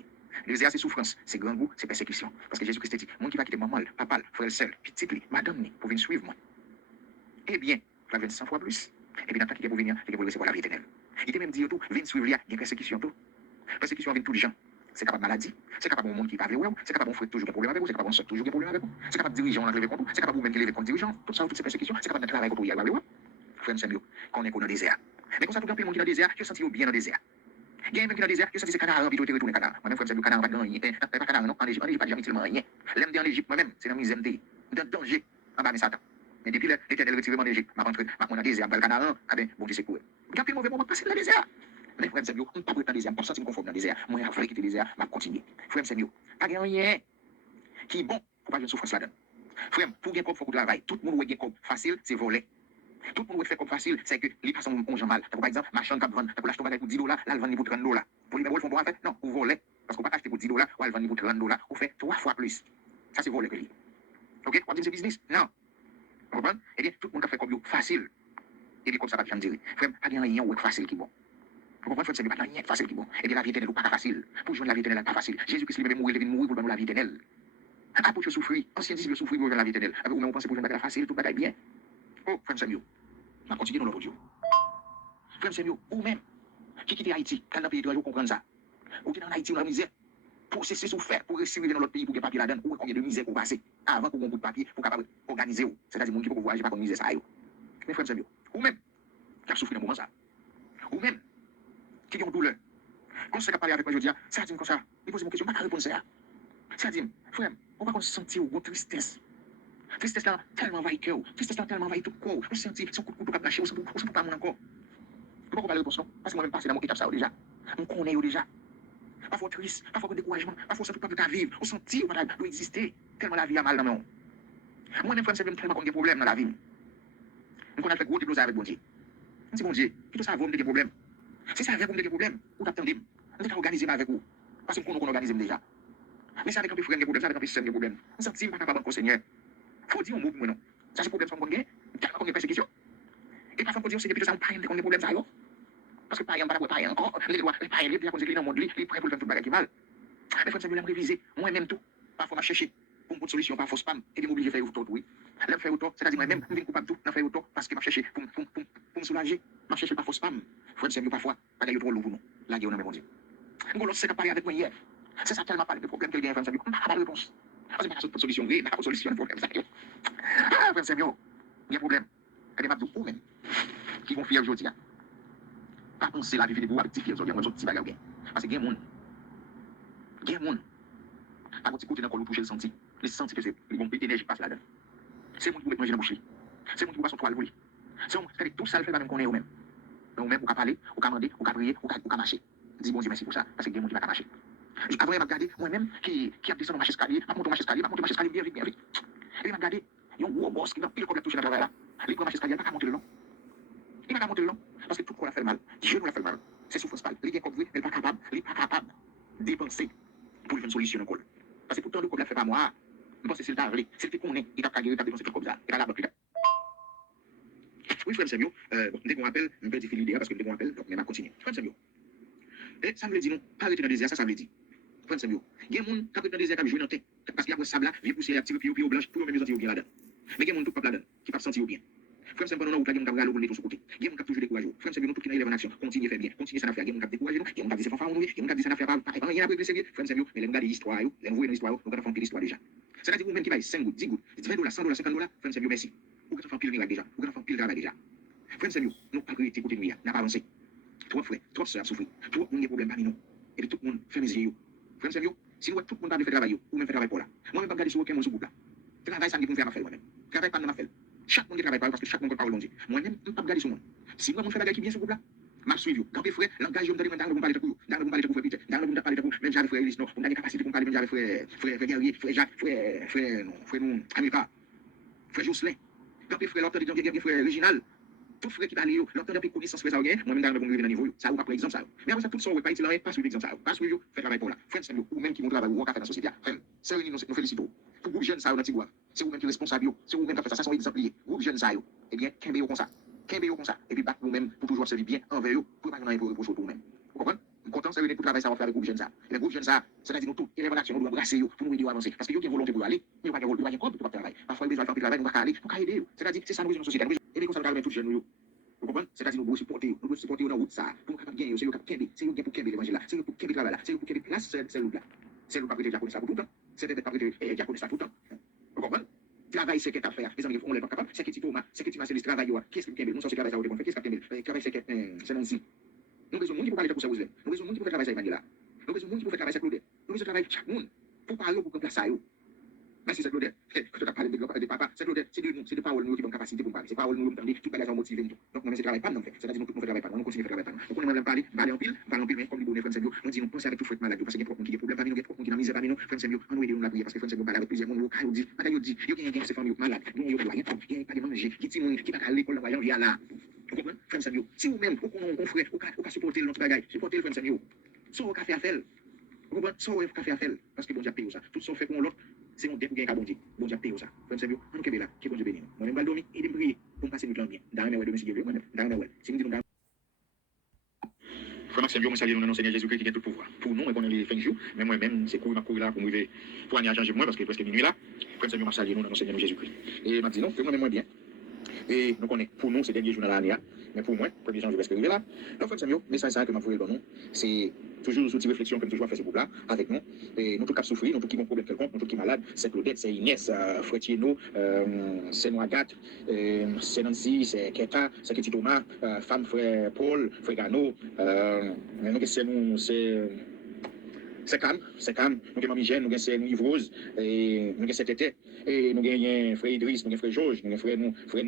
Le désert, c'est souffrance, c'est grand goût, c'est persécution. Parce que Jésus-Christ a dit, mon qui va quitter maman, papa, frère seul, petit li, madame ni, pour venir suivre moi. Eh bien, la 100 fois plus. Et puis, dans le temps qu'il est pour venir, il est pour recevoir la vie éternelle. Il était même dit tout, venir suivre, il y a une persécution tout. Persécution avec tous les gens. C'est capable de maladie, c'est capable de monde qui va avec vous, c'est capable de frère toujours des problèmes avec vous, c'est capable de toujours des problèmes avec vous, c'est capable de dirigeant lever contre vous, c'est capable de même qui lever contre dirigeant, tout ça, toutes ces persécutions, c'est capable de travailler contre vous, avec vous. Frère Samuel, qu'on est dans le désert. Mais quand ça, tout le monde qui est dans le désert, je sens bien dans le désert. Il y a même qui dans le désert, je sais que c'est canard, puis tout est retourné canard. Moi-même, frère, c'est le canard, pas de rien. Pas canard, non, en Égypte, pas jamais tellement rien. L'aime en Égypte, moi-même, c'est dans mes MD. Dans danger, en bas, mais Satan. Mais depuis l'éternel retiré en Égypte, ma rentrée, ma on a désert, le canard, ah ben, bon Dieu, c'est quoi. Il y a plus de mauvais moment passé dans le désert. Mais frère, c'est mieux, on ne pas prétendre désert, on ne pas sentir conforme dans le désert. Moi, je vais quitter le désert, je vais continuer. Frère, c'est mieux. Pas rien qui est bon pour pas une souffrance là-dedans. Frère, pour gagner comme faut travail, tout le monde veut gagner comme facile, c'est voler. Tout le monde veut faire comme facile, c'est que les personnes ont mal. Par exemple, ma chambre qui vend, pour l'acheter pour 10 $, là, elle vend pour 30 $. Pour les font bon affaire, non, vous volez. Parce qu'on ne peut pas acheter pour 10 $, ou elle vend pour 30 $. On fait 3 fois plus. Ça, c'est voler que lui. Ok? On dit c'est business? Non. Vous comprenez? Eh bien, tout le monde a fait comme facile. Et bien, comme ça, pas de dire. Frère, pas de rien ou facile qui est bon. Vous comprenez, frère, c'est pas rien facile qui est bon. Et bien, la vie éternelle ou pas facile. Pour jouer la vie éternelle, pas facile. Jésus-Christ lui-même mourir, il est mourir pour nous la vie éternelle. Apôtre souffrir, ancien disciple souffrir pour la vie éternelle. Avec vous, on pense pour une bagaille facile, tout bagaille bien. Oh, frère Samuel, on va continuer dans l'autre Dieu. Frère Samuel, ou même, qui quitte Haïti, quand dans le pays de vous comprendre ça. Ou qui est en Haïti, ou dans la misère, pour cesser souffrir, pour réussir dans l'autre pays, pour que papier là-dedans, ou combien de misère pour passer, avant qu'on ait un bout de papier, pour capable organiser, c'est-à-dire, mon qui peut voyager, pas comme misère ça. Mais frère Samuel, ou même, qui a souffert dans le moment ça. Ou même, qui a une douleur. Quand c'est parler avec moi, je dis, ça dit comme ça, il pose une question, je ne peux pas répondre ça. Ça dit, frère, on va sentir une tristesse. Tristesse là, tellement envahi cœur. Tristesse là, tellement envahi tout corps. On sentit son coup de couteau qui a lâché, on ne peut pas mon encore. Je ne peux pas répondre non, parce que moi-même passé dans mon étape ça déjà. On connaît déjà. Parfois triste, parfois découragement, parfois ça ne peut pas vivre. On sentit qu'on doit exister. Tellement la vie a mal dans le monde. Moi-même, frère, c'est tellement qu'on a des problèmes dans la vie. On connaît fait gros déblousage avec bon Dieu. On dit bon Dieu, tout ça va me des problèmes. Si ça vient pour me des problèmes, ou t'attendez, on va organiser avec vous. Parce qu'on organise déjà. Mais ça avec un peu frère des problèmes, ça avec un peu système des problèmes. On sentit pas capable de Seigneur. Faut dire un mot pour moi non. Ça c'est problème sans qu'on gagne, tellement qu'on a persécution. Et parfois qu'on dit c'est depuis ça on pas qu'on a problème ça yo. Parce que pas rien pas encore, les lois, pas rien bien qu'on dit dans le monde lui, prêt pour faire tout bagarre qui mal. Mais faut ça me réviser, moi même tout. Parfois m'a chercher pour une solution parfois spam et puis m'obliger faire auto oui. Là faire auto, c'est-à-dire moi même je suis coupable tout, dans faire auto parce que m'a chercher pour me soulager, m'a chercher parfois spam. Faut ça parfois pas d'ailleurs trop lourd pour nous. Là on a même bon Dieu. On l'autre c'est parler avec moi hier. C'est ça tellement parler de problème que vient faire ça, pas de réponse. Parce que pas de solution, oui, pas de solution de problème ça. Ah, frère Samuel, il y a un problème. Il y a des mabdou ou même qui vont fier aujourd'hui. Pas penser la vie de vous avec des filles aujourd'hui, moi je dis bagarre. Parce que il y a des gens, pas de côté dans le toucher le senti. Les sentis que c'est ils vont péter énergie passe là-dedans. C'est moi qui voulais manger dans la bouche. C'est moi qui voulais son toile brûler. C'est tout ça le fait même qu'on est au même. Donc même pour parler, pour demander, pour prier, pour marcher. Dis bon Dieu merci pour ça parce que il y a des gens qui va marcher. Après, m'a regardé moi-même qui a descendu marché escalier, m'a monté marché escalier bien vite. Et m'a regardé, il y a un gros boss qui va pile comme la touche dans le travail là. Il prend marché escalier, il va pas monter le long. Il va pas monter le long parce que tout corps a fait mal. Dieu nous l'a fait mal. C'est souffrance mal. Il est comme vous, il n'est pas capable de dépenser pour une solution au col. Parce que pourtant le corps l'a fait pas moi. Je pense que c'est le taré, c'est le qu'on est, il a pas gagné, il a dépensé comme ça. Il a la banque. Oui, frère Samuel, dès qu'on appelle, je peux dire l'idée parce que dès qu'on appelle, donc on va continuer. Frère Samuel. Et ça me le dit non, pas arrêter dans le désert, ça me le dit. Frère Samuel. Il y a des gens qui dans le désert qui jouent dans le parce qu'il y a un sable là, vieux poussière, petit pied blanche, pour même sentir bien là-dedans. Mais il y a des gens tout pas là-dedans, qui ne sentir bien. Frère Samuel, pendant que nous avons regardé sur côté. Il y a des gens qui toujours découragés. Frère Samuel, tout qui est en action, continue à faire bien, continue ça à faire. Il y a des gens qui découragés, il y a des gens qui disent fanfare, il y a des gens qui disent ça à faire pas, il y a des gens frère Samuel, mais les regarder l'histoire, les voir dans l'histoire, nous avons fait l'histoire déjà. C'est-à-dire vous-même qui va 5 gouttes, 10 gouttes, 20 $, 100 $, 50 $, frère Samuel, merci. Vous avez fait pile miracle déjà, vous avez fait pile travail déjà. Frère Samuel, nous pas arrêter côté nous, n'a pas avancé. Trop frère, trop sœurs souffrir, trop on a des problèmes parmi nous. Et puis tout le monde fait mes yeux. Frère Samuel, si nous tout le monde pas fait travail ou même fait travail pour là. Moi-même pas regarder sur aucun monde sur groupe là. Travail ça me pour faire ma faire moi-même. Travail pas dans ma faire. Chaque monde qui travaille parce que chaque monde parle bon Dieu. Moi-même pas regarder sur monde. Si moi mon fait travail qui bien sur groupe là, m'a suivi. Quand frère, langage on me dans le parler de vous, dans le parler de vous petit, dans le parler de vous, même j'avais frère Elis non, on a des capacités pour parler même j'avais frère Guerrier, frère Jacques, frère non, América, frère Jocelyn. Quand frère l'autre de bien frère Réginal. Tout frère qui va aller, l'autre de connaissance frère ça rien, moi-même dans le bon niveau, ça ou pas par exemple ça. Mais après ça tout ça on va pas utiliser pas suivre exemple ça. Pas suivre, fait travail pour là. Frère Samuel ou même qui vont travailler ou faire dans la société. Frère, c'est nous félicitons. Pour groupe jeune ça dans Tigouave. C'est vous même qui responsable, c'est vous même qui fait ça, ça sont exempliers. Groupe jeune ça eh bien, qu'un comme ça. Qu'un comme ça et puis battre vous-même pour toujours servir bien envers eux pour pas qu'on ait pour reprocher vous-même. Vous comprenez? Content ça pour travailler ça va faire avec groupe jeune ça. Et le groupe jeune ça, c'est-à-dire nous tous, il y a une action, nous doit brasser pour nous aider à avancer parce que yo qui volonté pour aller, il pas de volonté, il pas de travail. Parfois il besoin de faire travail, on va aller, on va aider. C'est-à-dire c'est ça nous une société. Et bien comme ça nous travaillons tous jeunes nous. Vous comprenez? C'est-à-dire nous devons supporter dans route ça pour capable gagner, c'est eux qui pour gagner l'évangile là, c'est eux pour gagner travail là, c'est eux pour gagner place, c'est l'autre là. C'est nous pas prêter diaconis ça pour tout le temps. C'est peut-être pas prêter diaconis ça tout le temps. Vous comprenez? Travail c'est qu'à faire. Les amis on les pas capable, c'est que Thomas, c'est que tu vas c'est le travail yo. Qu'est-ce que nous sommes travail ça on fait qu'est-ce que travail c'est que c'est non si. Nous besoin monde qui pour parler pour ça vous. Nous besoin monde qui pour travailler ça Emmanuel là. Nous besoin monde qui pour faire travail ça Claude. Nous besoin travailler chaque monde pour parler pour remplacer ça yo. Merci, c'est Claudette. Quand tu as parlé de papa, c'est Claudette, c'est de paroles nous qui ont capacité pour parler. C'est paroles nous qui ont dit, tout bagage ont motivé nous. Donc, nous, c'est travail pas nous fait. C'est-à-dire, nous, nous faisons travail pas nous continuons à faire travail pas nous. Donc, on aime parler en pile, mais comme les bonnets, frère nous dit, nous pensons avec tout fouet malade, parce qu'il y a trop de problèmes parmi nous, il y a trop de monde qui est misère parmi nous, frère Samuel, on nous aide nous la prière, parce que frère Samuel parle avec plusieurs monde, nous dit, il y a des familles malades, nous, il y a pas de manger, qui dit, qui va à l'école, voyant, via là. Vous comprenez, frère Samuel? Si vous-même, vous frère, vous supporter notre bagage, supporter le frère Samuel. Ça, vous avez fait à faire. Vous comprenez? Ça, vous avez fait à faire. Parce que bon Dieu paye ça. Tout ça fait pour l'autre. C'est mon dette pour gagner à bon Dieu. Bon Dieu paye ça. Frère Samuel, on nous là, qui bon Dieu béni. Moi-même, je vais dormir et je vais prier pour passer le temps bien. Dans mes domiciles, moi-même, dans mes si nous disons Frère Maxime, je salue le Seigneur Jésus-Christ qui a tout pouvoir. Pour nous, on est les fins de jour, mais moi-même, c'est courir là pour me pour aller changer moi parce que presque minuit là. Frère Samuel, je salue le Seigneur Jésus-Christ. Et m'a dit non, fais-moi moins bien. Et nous connaissons, pour nous, c'est le dernier jour de l'année. Mais pour moi, le premier jour, je vais arriver là. Donc, frère Samuel, mais ça que m'a voulu nous, c'est toujours sous réflexion, comme toujours, à faire ce groupe-là, avec nous. Et nous, tous qui souffrent, nous, tous qui ont problème quelconque, nous, tous qui sont malades, c'est Claudette, c'est Inès, Frère Thieno, c'est Noagat, c'est Nancy, c'est Keta, c'est Kitty Thomas, femme, frère Paul, frère Gano, nous, c'est calme. Nous avons Mamie Jeanne, nous avons Yves Rose, et nous avons Tété, et nous avons frère Idriss, nous avons frère Georges, nous avons frère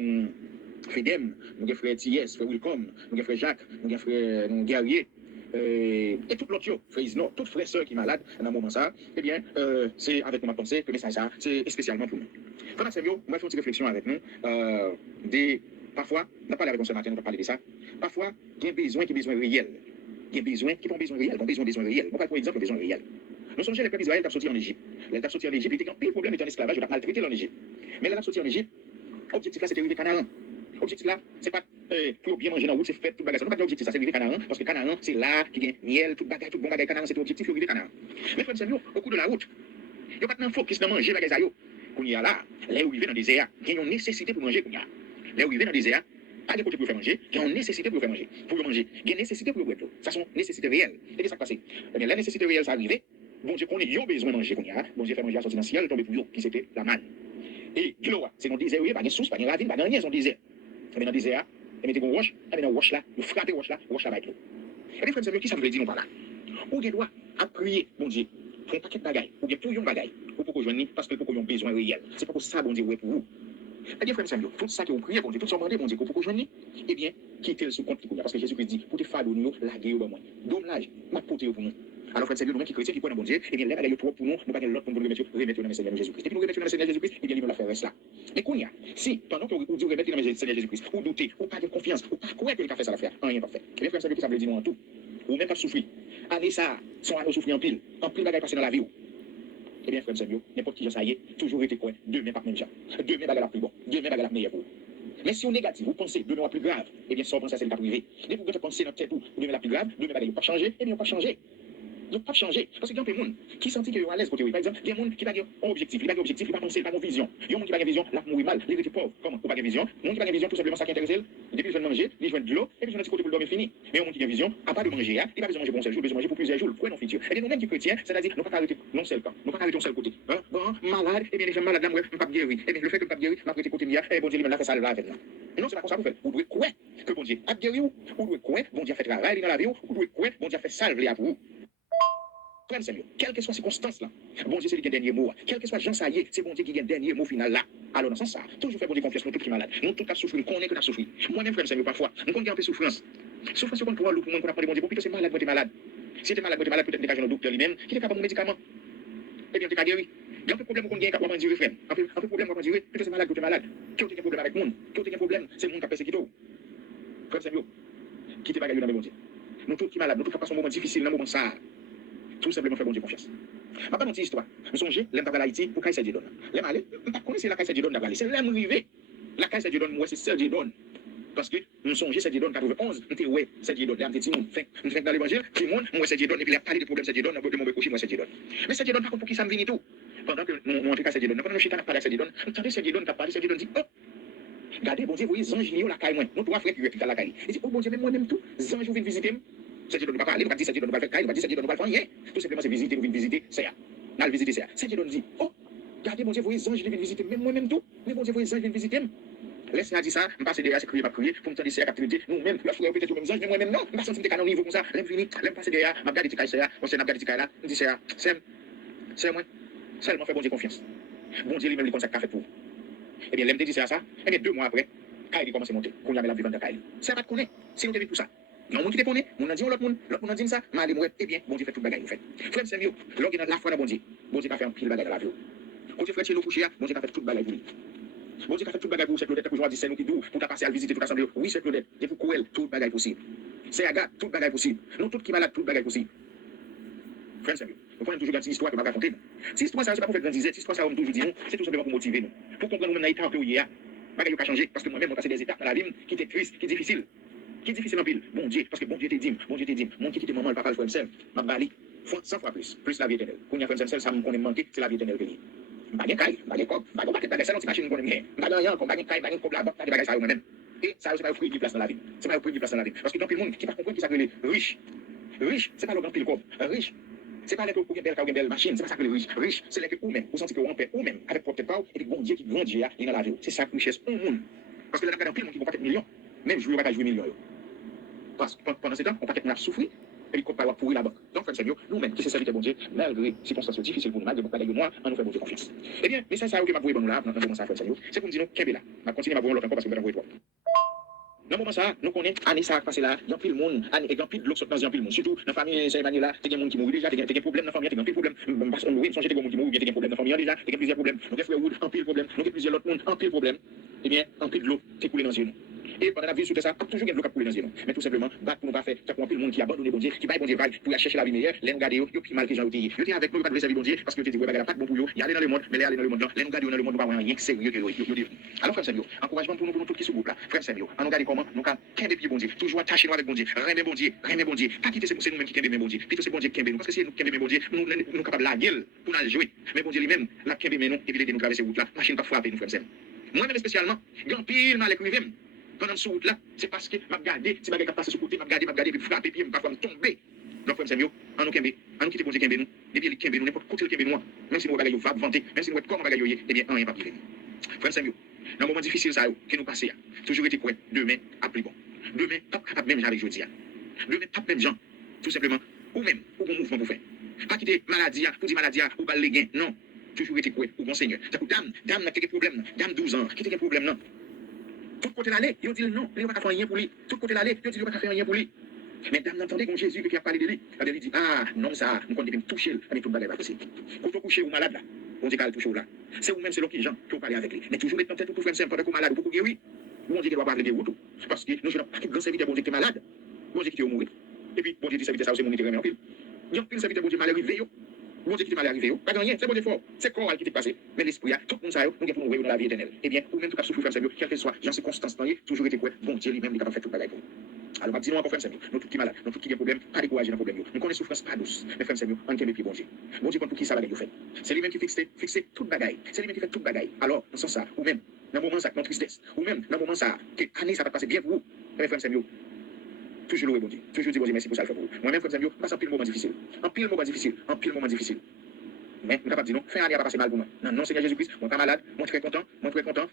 Fedem, nous avons frère Thiès, frère Wilcom, nous avons frère Jacques, nous avons frère Guerrier, et tout l'autre, frère Isno, toutes frères sœurs qui sont malades dans un moment ça, eh bien, c'est avec nous ma pensée que le message ça, c'est spécialement pour nous. Frère Samuel, on va faire une réflexion avec nous, parfois, on a parlé avec nous ce matin, on va parler de ça, parfois, il y a besoin réel. Il y a besoin, qui ont besoin réel, besoin réel. On va prendre exemple, besoin réel. Nous sommes les peuples d'Israël qui ont sorti en Égypte. Les qui ont sorti en Égypte, il y a un problème en esclavage, il a maltraité en Égypte. Mais là, sorti en Égypte, l'objectif là, c'était arriver Canaan. L'objectif là, c'est pas pour bien manger dans la route, c'est fait tout bagage. Non, pas l'objectif, ça, c'est arriver Canaan, parce que Canaan, c'est là, qui gagne miel, tout bagage, tout bon bagage. Canaan, c'est l'objectif, arriver Canaan. Mais frère Samuel, au cours de la route, il n'y a pas de focus de manger bagage. Qu'on y a là, là où il vient dans le désert, il y a une nécessité pour manger. Là où il vient dans le désert, pas de côté pour faire manger, il y a une nécessité pour faire manger. Pour manger, il y a une nécessité pour boire. Ça sont nécessités réelles. Et qu'est-ce qui s'est passé? Eh bien, la nécessité réelle, ça arrivait. Bon Dieu, qu'on ait besoin de manger, qu'on y a. Bon Dieu, fait manger à sortir dans le ciel, tomber pour eux, qui c'était la manne. Et de l'eau, c'est dans le désert, pas de source, pas de ravine, pas de rien, c'est dans le désert. Et dans le désert, et mettez une roche, et dans la roche là, vous frappez roche là avec l'eau. Et les frères, qui ça veut dire non pas là? Ou bien doit à prier, bon Dieu, pour un paquet de bagailles, ou bien pour un bagaille, ou pour rejoindre, parce que pour qu'on ait besoin réel. C'est pas pour ça, bon Dieu, ouais pour vous. Eh bien, frère Samuel, tout ça qui ont prié, bon Dieu, tout ça demandé, bon Dieu, pour joindre, eh bien, quittez le sous compte qui parce que Jésus-Christ dit, pour te faire nous, la guerre au moins. Dommage, m'a porté pour nous. Alors, frère Samuel, nous qui chrétiens qui croient dans bon Dieu, eh bien, les bagailles trop pour nous pas l'autre pour nous remettre dans le Seigneur Jésus-Christ. Et puis nous remettre dans le Seigneur Jésus-Christ, eh bien, nous la faire reste là. Mais qu'on y a, si, pendant qu'on dit remettre dans le Seigneur Jésus-Christ, ou douter, ou pas de confiance, ou pas croire que le café ça la faire, rien pas fait. Eh bien, frère Samuel, ça veut dire en tout. Ou même pas souffrir. Année ça, sont à nous souffrir en pile bagaille passé dans la vie. Eh bien, frère Samuel, n'importe qui, ça y est, toujours été quoi, demain par même genre. Demain, bagarre la plus bon, demain, bagarre la meilleure pour vous. Mais si on est négatif, vous pensez demain la plus grave, eh bien, ça, on pense à c'est le cas privé. Dès que vous pensez dans tête, demain la plus grave, demain, bagarre, pas changer, eh bien, on pas changer. Donc, pas changer. Parce qu'il y a des gens qui sentent qu'ils sont à l'aise côté. Par exemple, il y a des gens qui n'ont pas d'objectif, ils n'ont pas pensé, ils n'ont pas vision. Il y a des gens qui n'ont pas vision, là, mourir mal, les gens pauvres. Comment? Ils n'ont pas vision. Les gens qui n'ont pas vision, tout simplement, ça qui intéresse, depuis ils veulent manger, ils veulent de l'eau, et puis ils ont un petit côté pour le dormir fini. Mais il y a des gens qui ont vision, à part de manger, il n'a pas besoin de manger pour un seul jour, besoin de manger pour plusieurs jours, pour un futur. Et nous-mêmes qui chrétiens, c'est-à-dire, nous ne pas arrêter non seul camp, nous ne pas arrêter un seul côté. Bon, malade, et bien, les gens malades, là, moi, je ne pas guérir. Et bien, le fait que je ne pas guérir, m'a prêté côté mia, et bon Dieu, il m'a fait ça là avec nous. Non, c'est pas comme ça pour faire. Vous devez croire que bon Dieu a guéri ou devez croire, bon Dieu a fait travail dans la vie, ou devez croire, bon Dieu a fait salver à vous. Frère Samuel, quelles que soient ces circonstances là, bon Dieu c'est lui qui a le dernier mot. Quel que soit Jean Saillé, c'est bon Dieu qui a le dernier mot final là. Alors dans ce sens ça, toujours faire bon Dieu confiance, nous tous qui malades. Nous tous qui souffrons, nous connaissons que nous souffrons. Moi-même, frère Samuel, parfois, nous connaissons un peu souffrance. Souffrance qu'on pourra l'oublier, qu'on a parlé bon Dieu, plutôt c'est malade, t'es malade. Si t'es malade, peut-être dégager le docteur lui-même, qui est capable de médicament. Eh bien, t'es pas guéri. Il y a un peu de problème qu'on gagne quand on dit frère. Un peu de problème quand on dit, plutôt c'est malade, t'es malade. Qui a un problème avec le monde? Qui a un problème? C'est le monde qui a persécuté. Frère Samuel, qui t'es pas guéri dans le bon Dieu. Nous tous qui malades, nous tous qui passons un moment difficile, dans un moment ça. Tout simplement faire bon Dieu confiance. Je ne pas une histoire. Je songe, l'aime pas Haïti pour Kaïsa Djedon. L'aime aller, je ne connais pas la Kaïsa Djedon d'aller. C'est l'aime rivé. La Kaïsa Djedon, moi, c'est celle Djedon. Parce que nous songeons, c'est Djedon 91. Je dis, ouais, c'est Djedon. L'aime petit monde. Je fais dans l'évangile, tout le monde, moi, c'est Djedon. Et puis, il a parlé de problèmes, c'est Djedon. De mon coucher, moi, c'est Djedon. Mais c'est Djedon, par contre, pour qui ça me vient tout. Pendant que nous entrons Kaïsa Djedon, pendant que nous chitons, parlé de Djedon, entendez c'est Djedon, parlé, c'est Djedon dit, oh, regardez, bon Dieu, vous voyez, Zange, la caille, moi. Nous trois frères qui vivent dans la caille. Il dit, oh, bon Dieu, même moi-même tout, Zange, vous venez visiter. C'est Dieu ne va pas aller, on va dire c'est Dieu ne va pas faire caille, on va dire c'est Dieu ne va pas faire rien. Tout simplement c'est visiter, nous venons visiter, c'est ça. Nous visiter c'est ça. C'est Dieu dit, oh, regardez mon Dieu, vous voyez, anges viennent visiter, même moi-même tout. Mais mon Dieu, vous voyez, anges viennent visiter. Laisse-moi dire ça, je passe derrière, c'est crier, pas crier, pour me tendre c'est la captivité. Nous-mêmes, là, je peut-être même anges, mais moi-même non. Je passe un petit canon niveau comme ça, l'aime fini, l'aime passer derrière, m'a regardé tes cailles, c'est ça. On s'est regardé tes cailles là, on dit c'est ça. C'est moi. Seulement fait bon Dieu confiance. Bon Dieu lui-même, il connaît ça fait pour. Eh bien, l'aime dit ça, eh bien, 2 mois après, Kaili commence à monter. Qu'on y avait la vivante de Kaili. C'est pas de connaître. Si nous devons pour ça. Il y a un monde qui te connaît, on a dit l'autre monde a dit ça, mais allez mourir, eh bien, bon Dieu fait tout le bagage, vous faites. Frère, c'est mieux. Lorsqu'il y a la foi dans bon Dieu a fait un pile bagage dans la vie. Quand tu fais chez nous coucher, bon Dieu a fait tout le bagage pour lui. Bon Dieu a fait tout le bagage pour cette Claudette, pour dit c'est nous qui doux, pour passer à visiter toute l'assemblée. Oui, c'est Claudette, et pour courir, tout le bagage possible. C'est Agathe, tout le bagage possible. Nous, tout qui malade, tout le bagage possible. Frère, c'est mieux. Nous prenons toujours une histoire que je vais raconter. Cette histoire, ça, c'est pas pour faire grandir, cette histoire, ça, on toujours dit, c'est tout simplement pour motiver nous. Pour comprendre nous-mêmes dans l'état où il y a. Bagage n'a pas changé, parce que moi-même, on passe des étapes dans la vie qui étaient tristes, qui est difficile. Qui est difficile en pile. Bon Dieu, parce que bon Dieu t'est dit, mon qui quitte maman, le papa, le frère, le seul, m'a bali, 100 fois plus la vie éternelle. Quand il y a frère, ça me manqué, c'est la vie éternelle que lui. Bagage caille, bagage cop, bagage salon, c'est machine qu'on aime bien. Bagage rien, comme bagage caille, bagage cop là-bas, bagage ça même. Et ça, c'est pas offrir du place dans la vie. C'est pas offrir du place dans la vie. Parce que dans le monde qui pas comprendre qui s'appelle riche. Riche, c'est pas le grand pile cop. Riche. C'est pas les que vous avez belle machine, c'est pas ça que les riches. Riche, c'est les que vous-même, vous sentez que vous en paix, vous-même, avec votre power, et puis bon Dieu qui grandit là, il dans la vie. C'est ça que richesse au monde. Parce que là, dans le monde qui vont pas 4 millions, même je ne vais pas jouer millions. Parce que pendant ce temps, on va souffrir, et puis on va pourrir la banque. Donc, frère Seigneur, nous-mêmes, qui c'est serviteur bon Dieu, malgré les circonstances difficiles pour nous, malgré nos noirs, on nous fait bon Dieu confiance. Eh bien, mais ça, que m'a pour nous là, dans le moment ça, frère Seigneur, c'est pour nous dire, qu'est-ce là? On va continuer à voir l'autre encore parce que vous allez voir. Dans le moment ça, nous connaissons, année ça a passé là, il y a plus de monde, et il y a plus de l'autre dans le monde. Surtout, dans la famille Saint-Emmanuel là, il y a des gens qui mourent déjà, il y a des problèmes dans la famille, il y a des problèmes. Parce que oui, songez des gens qui mourent, il y a des problèmes dans la famille déjà, il y a plusieurs problèmes. Nous avons frère Wood, un pile problème, nous avons plusieurs autres monde, un pile problème. Eh bien, un pile de l'eau qui coule dans les yeux. Et pendant la vie sur ça, toujours il y a de l'eau qui coule dans les yeux. Mais tout simplement, battre pour nous pas faire, ça pour un pile monde qui abandonne bon Dieu, qui va bon Dieu pour aller chercher la vie meilleure, les nous garder, ils plus mal que les gens qui ils avec nous, pas de servir bon Dieu, parce que tu dis, ouais, pas de bon pour eux, il y a aller dans le monde, mais aller dans le monde, les nous garder dans le monde, pas rien que sérieux que eux. Alors, frère Samuel, encouragement pour nous tous qui sont groupe là, frère Samuel, on nous garder comment, nous qu'un des pieds bon Dieu, toujours attacher nous avec bon Dieu, remet bon Dieu, pas quitter c'est nous-mêmes qui kembe bon Dieu, plutôt c'est bon Dieu qui kembe nous, parce que si nous kembe bon Dieu, nous capables la gueule pour nous jouer, mais bon Dieu lui-même, la kembe nous, et puis nous traverser route là, machine pas frapper nous, frère Samuel. Moi-même spécialement, grand pile mal écrivain. Pendant ce route là, c'est parce que m'a regardé, si m'a passé sur côté, m'a regardé, puis frapper, puis parfois me tomber. Donc, frère Samuel, on nous kembe, on nous quitte bon Dieu kembe nous, et puis il kembe nous, n'importe côté kembe nous, même si nous bagaille va vanter, même si nous comme bagaille, eh bien, rien pas privé. Frère Samuel, dans un moment difficile ça, que nous passons, toujours été quoi, demain, à plus bon. Demain, pas capable même avec jeudi. Demain, pas même gens, tout simplement, ou même, ou bon mouvement pour faire. Pas quitter maladie, pour dire maladie, ou pas les gains, non. Toujours été quoi, ou bon Seigneur. C'est pour dame, n'a quelques problèmes, dame 12 ans, qui a quelques problèmes, non. Tout côté l'aller, ils ont dit non, il ne va pas faire rien pour lui. Tout côté l'aller, ils ont dit il ne va pas faire rien pour lui. Mais dame n'entendait quand Jésus qui a parlé de lui. Elle dit, ah, non, ça, nous connaissons toucher, mais tout le bagage va passer. Quand on couche ou malade là, on dit qu'elle touche là. C'est vous-même, c'est l'autre qui gens qui ont parlé avec lui. Mais toujours mettre en tête pour faire simple, pendant qu'on malade ou pour guérir. Bon Dieu qui doit pas régler tout. Parce que nous, je n'ai pas de grand serviteur, bon Dieu qui est malade. Bon Dieu qui est mourir. Et puis, bon Dieu dit serviteur, ça aussi, mon intérêt en pile. Il y a un serviteur, bon Dieu mal arrivé. Bon Dieu qui est mal arrivé. Pas de rien, c'est bon Dieu fort. C'est corps qui t'est passé. Mais l'esprit, tout le monde sait, nous avons nous dans la vie éternelle. Eh bien, ou même tout cas souffrir, Seigneur, quel que soit, j'en sais constance dans toujours été quoi. Bon Dieu lui-même, il est capable de faire tout le bagage pour nous. Alors, dis-nous encore, frère Seigneur, nous tous qui malades, nous tous qui avons problème, pas décourager dans le problème. Nous connaissons souffrance pas douce. Mais frère Seigneur, on t'aime puis bon Dieu. Bon Dieu, pour qui ça va fait. C'est lui-même qui fixe tout le bagage. C'est lui-même qui fait tout le bagage. Alors, nous sommes ça, ou même, dans le moment ça, notre tristesse, ou même, dans le moment ça, que année ça va passer bien pour vous. Mais frère Seigneur, toujours louer bon Dieu. Toujours dire bon Dieu, merci pour ça, le fait pour vous. Moi-même, frère Seigneur, passe un pile moment difficile. Un pile moment difficile. Un pile moment difficile. Mais nous capable de dire non, fin année va passer mal pour moi. Non, non, Seigneur Jésus-Christ, moi pas malade, moi très content,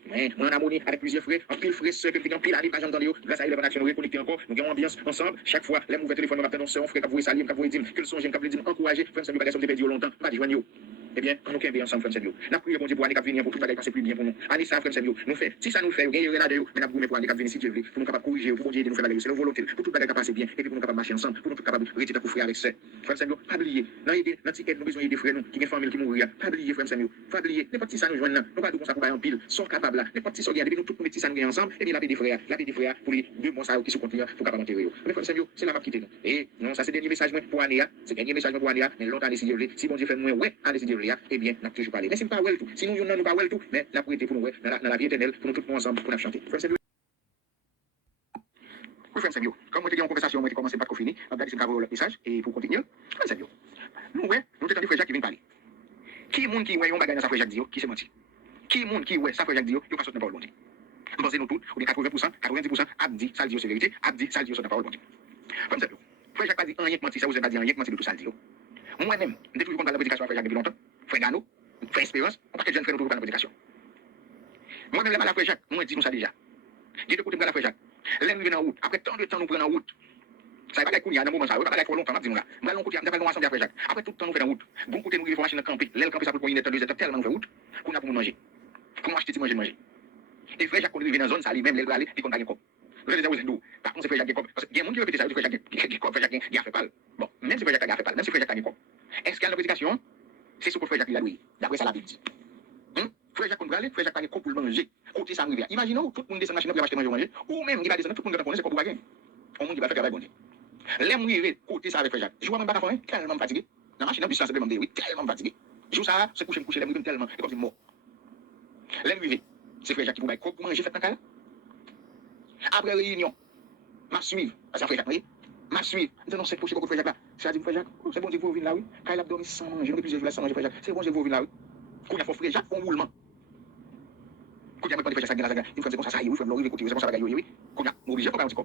mais moi en harmonie avec plusieurs frères, en pile frères, ceux qui ont pile année, j'entends les grâce à eux, les action, nous reconnecter encore, nous avons ambiance ensemble, chaque fois, les mauvais téléphones, nous attendons, on frère, vous saluer, vous dire, que le son, j'aime, vous dire, encourager, frère, ça nous bagages, perdu longtemps, pas de joindre. Eh bien, quand nous sommes bien ensemble, frère Seigneur, nous prions bon Dieu pour année qui venir, pour tout le bagage passer plus bien pour nous. Année ça, frère Seigneur, nous fait, si ça nous fait, gagner là de mais nous prions pour année qui venir, si Dieu veut, pour nous capables corriger, pour bon Dieu nous faire bagage, c'est la volonté, pour tout le bagage passer bien, et puis pour nous capables marcher ensemble, pour nous capables rester pour frère avec ça. Frère Seigneur, pas oublier, dans aider, dans ticket, nous besoin aider frère nous, qui ont famille qui mourir, pas oublier, frère Seigneur, pas oublier, n'importe qui ça nous joindre, nous pas tout comme ça pour en pile, sont capables là, n'importe qui ça regarde, nous tous nous mettons ça nous ensemble, et bien la paix des frères, pour les 2 mois ça qui se continuent, pour capable enterrer. Mais frère Seigneur, c'est la map quitter nous. Et non, ça c'est dernier message pour année, c'est dernier message pour année, mais longtemps si Dieu veut, si bon Dieu fait nous ouais, allez si Dieu veut, eh bien, n'a toujours pas aller. Mais c'est pas well tout. Si nous nous pas well tout, mais la priorité pour nous dans la vie éternelle, pour nous tous ensemble pour nous chanter. Frère Seigneur. Oui, frère Seigneur, comme on était en conversation, on était commencé par fini, on a dit le message et pour continuer, frère Seigneur. Nous ouais, nous t'entendons frère Jacques qui vient parler. Qui monde qui ouais on bagage dans sa frère Jacques dit qui c'est menti. Qui monde qui ouais sa frère Jacques dit yo pas sortir dans parole bon Dieu. Pensez nous tous, on est 80%, 90% abdi, ça dit c'est vérité, abdi, ça dit sur la parole bon Dieu. Frère Seigneur. Frère Jacques pas dit rien que menti, ça vous avez pas dit rien que menti de tout ça dit. Moi-même, je suis toujours content de la prédication à frère Jacques depuis longtemps. Frère Gano, frère Espérance, on pas que jeune frère nous toujours dans la prédication. Moi-même, la frère Jacques, moi, dis nous ça déjà. Dis de côté, la frère Jacques. L'aime vient en route. Après tant de temps, nous prenons en route. Ça va pas qu'on y a dans moment ça. Va pas trop longtemps, dis nous là. Nous allons côté, nous allons ensemble frère Jacques. Après tout le temps, nous faisons en route. Bon côté, nous avons machine à camper. L'aile camper, ça peut prendre une état, 2 étapes, tellement nous faisons route. qu'on a pour manger. Comment acheter manger. Et frère Jacques, quand il vient dans la zone, ça lui-même, il va aller, il compte pas cop. Vous avez dit, par contre, c'est frère Jacques cop. Parce qu'il y a des gens qui répètent ça, frère Jacques a fait pas. Bon, même si frère Jacques a fait pas, même si frère Jacques a cop. Est-ce qu'il y a une prédication? C'est ce que frère Jacques a dit. D'après ça, la Bible dit. Frère Jacques, frère Jacques a cop pour le manger. Côté ça, imaginez, tout le monde descend machine pour acheter manger. Ou même, il va descendre, tout le monde va connaître, c'est quoi pour gagner. Au monde qui va faire travail bon. Les mourir côté ça avec frère Jacques. Je vois même pas faire tellement fatigué. La machine a puissance de demander, oui, tellement fatigué. Je joue ça, c'est coucher, les mourir tellement, et comme c'est mort. Les mourir, c'est frère Jacques qui vous baille pour manger, fait dans après réunion, m'a suivre, parce que frère Jacques, m'a suivre. Non, c'est coucher pour frère Jacques là. C'est-à-dire, frère Jacques, c'est bon, je vous venir là, oui. Quand il a dormi sans manger, plusieurs jours sans manger, frère Jacques, c'est bon, je vous venir là, oui. Quand il a fait frère Jacques, on roulement. Quand il a préparé frère Jacques, il fait comme ça, il fait l'orive, écoutez, c'est comme ça, oui. Quand il a obligé, on va un petit peu.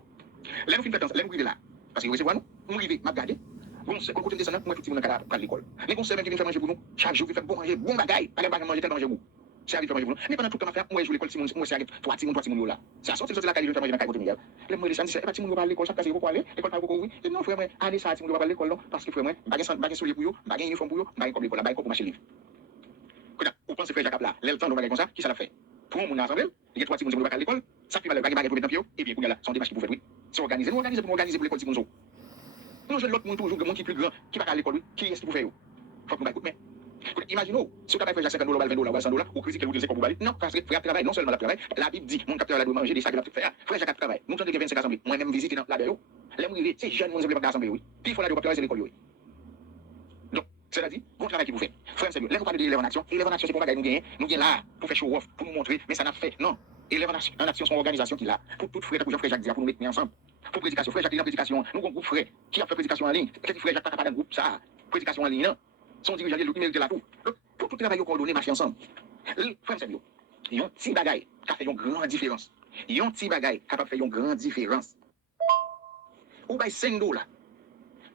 Là, nous finissons là, nous là. Parce que vous savez, nous arrivons, m'a regardé. Bon, c'est quand on descend, moi, tout le monde à l'école. Les conseils qui viennent faire manger pour nous, chaque jour, ils font bon manger, bon bagaille, pas de manger, tel manger vous. C'est arrivé faire manger pour nous. Mais pendant tout le temps, moi, je joue l'école, moi, c'est trois timons là. C'est à sortir de la caille, je fais manger dans la caille, les moi, les samedis, c'est pas timon va à l'école, chaque place, il faut aller, l'école pas beaucoup, oui. Et non, frère, moi, allez, ça, timon va à l'école, non, parce que frère, moi, baguette soulier pour vous, baguette uniforme pour vous, baguette comme l'école, baguette comme machine livre. Vous pensez frère Jacques là, l'élection, comme ça, qui ça l'a fait? Pour mon assemblée, il y a trois timons qui vont à l'école, ça fait mal, baguette pour mettre en pied, et bien, là, sont des machines pour faire, oui. C'est organisé, nous organiser pour l'école timon. Nous, je l'autre monde toujours, le monde qui est plus grand, qui va à l'école, qui est-ce qui vous fait? Faut que nous écoutons. Imaginez, si vous avez fait 50 $, 20 $, 100 $, ou critiquez le c'est pour vous aller. Non, parce que frère travail, non seulement la travail, la Bible dit, mon capteur doit manger des sacs de faire. Frère Jacques travail. Nous sommes 25 assemblées. Moi-même visiter dans la béo. Les c'est jeune, on ne pas assemblée, oui. Puis il faut la capteur, c'est l'école, oui. Donc, c'est-à-dire, bon travail qui vous fait. Frère, c'est mieux. Là, vous parlez d'élèves en action. Élèves en action, c'est pour nous gagner. Nous gagnons là, pour faire show off, pour nous montrer, mais ça n'a fait. Non. Élèves en action, sont organisation qui là. Pour tout frère, pour frère Jacques, pour nous mettre ensemble. Pour prédication, frère Jacques, il a prédication. Nous, groupe frère, qui a fait prédication en ligne. Qu'est-ce que frère Jacques n'a pas dans groupe, ça? Prédication en ligne, non? Son dirigeant, il mérite la tout. Pour tout travail coordonné, marcher ensemble. Frère, c'est mieux. Ils ont un petit bagaille qui a fait une grande différence. Ils ont un petit bagaille qui a fait une grande différence. Ou bien 5 $.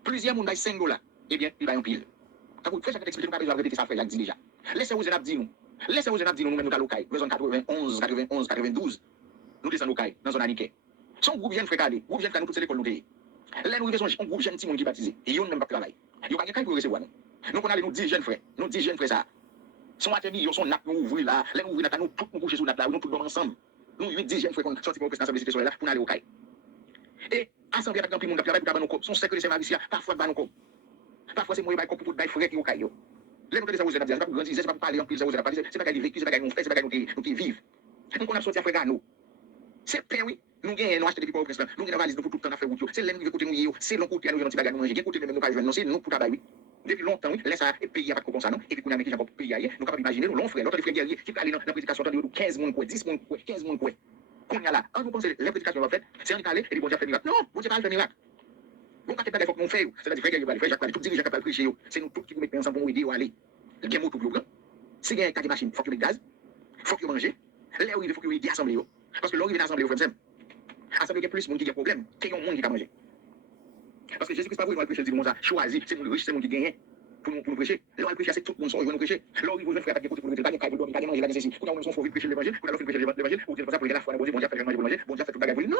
Plusieurs monde baillent 5 $. Eh bien, il va en pile. Quand vous faites ça, expliquer, nous pas besoin de répéter ça, frère, dit déjà. Laissez-vous en dire nous. Laissez-vous en dire nous, nous-mêmes, nous, locaux. Besoin 91, 91, 92. Nous descendons locaux, dans zone aniquée. Son groupe vient fréquenter, groupe vient faire nous toutes l'école nous payer. Là, nous vivons un groupe jeune petit monde qui baptisé. Et ils n'ont même pas travail. Ils n'ont pas quelqu'un pour recevoir nous. Nous, on a nous 10 jeunes frères. Nous 10 jeunes frères ça. Son atelier, son nappe, nous ouvrir là. Là, nous ouvrir là, nous tous nous coucher sur nappe là, nous tous dormir ensemble. Nous 8-10 jeunes frères qu'on sorti pour prestation de là pour aller au caille. Et assemblée avec un petit monde qui travaille pour nos corps. Son secret de service, parfois dans nos corps. Parfois, c'est moi qui pour bail frère qui au caille. Là, nous ça vous avez dit, c'est pas grandir, c'est pas parler en plus, ça vous avez parlé, c'est pas vécu, c'est pas nous fait, c'est pas nous qui vivent. Donc on a sorti à frère nous. C'est pain oui. Nous gagnons, nous achetons des pipeaux au président. Nous gagnons valise pour tout le temps à faire route. C'est l'ennemi qui côté nous, c'est l'on côté à nous venir petit manger. Qui côté même nous pas jouer, non c'est nous pour travailler. Depuis longtemps, oui, laisse ça payer à pas comme ça non. Et puis qu'on a mis qui j'ai pas payé ailleurs, nous capable imaginer nous long frère, l'autre frère guerrier qui aller dans la prédication de 15 monde quoi, 10 monde quoi, 15 monde quoi. Qu'on y a là, vous pensez la prédication va faire, c'est en aller et puis bon Dieu fait miracle. Non, bon Dieu pas faire miracle. Bon quand il faut qu'on fait, c'est-à-dire frère guerrier, frère Jacques, tout dirigeant capable prêcher, c'est nous tous qui vous mettons ensemble pour aider ou aller. Il y a mot tout grand. Si gagne quatre machines, faut que gaz, faut que manger. Là où il faut que aider assemblée parce que l'origine assemblée frère assemblée il y a plus de monde qui a problème, qu'il y a un monde qui a manger. Parce que Jésus-Christ pas vraiment prêcher dit comme ça, choisi, c'est mon riche, c'est mon qui gagne pour nous prêcher. Là on prêcher c'est tout le monde sont nous prêcher. Là il faut faire pas de côté pour nous pas de caille pour dormir, pas manger la ceci. Pour nous on faut prêcher l'évangile, pour nous prêcher l'évangile, pour dire ça pour la foi, bon Dieu fait manger pour manger, bon Dieu fait tout bagarre. Non.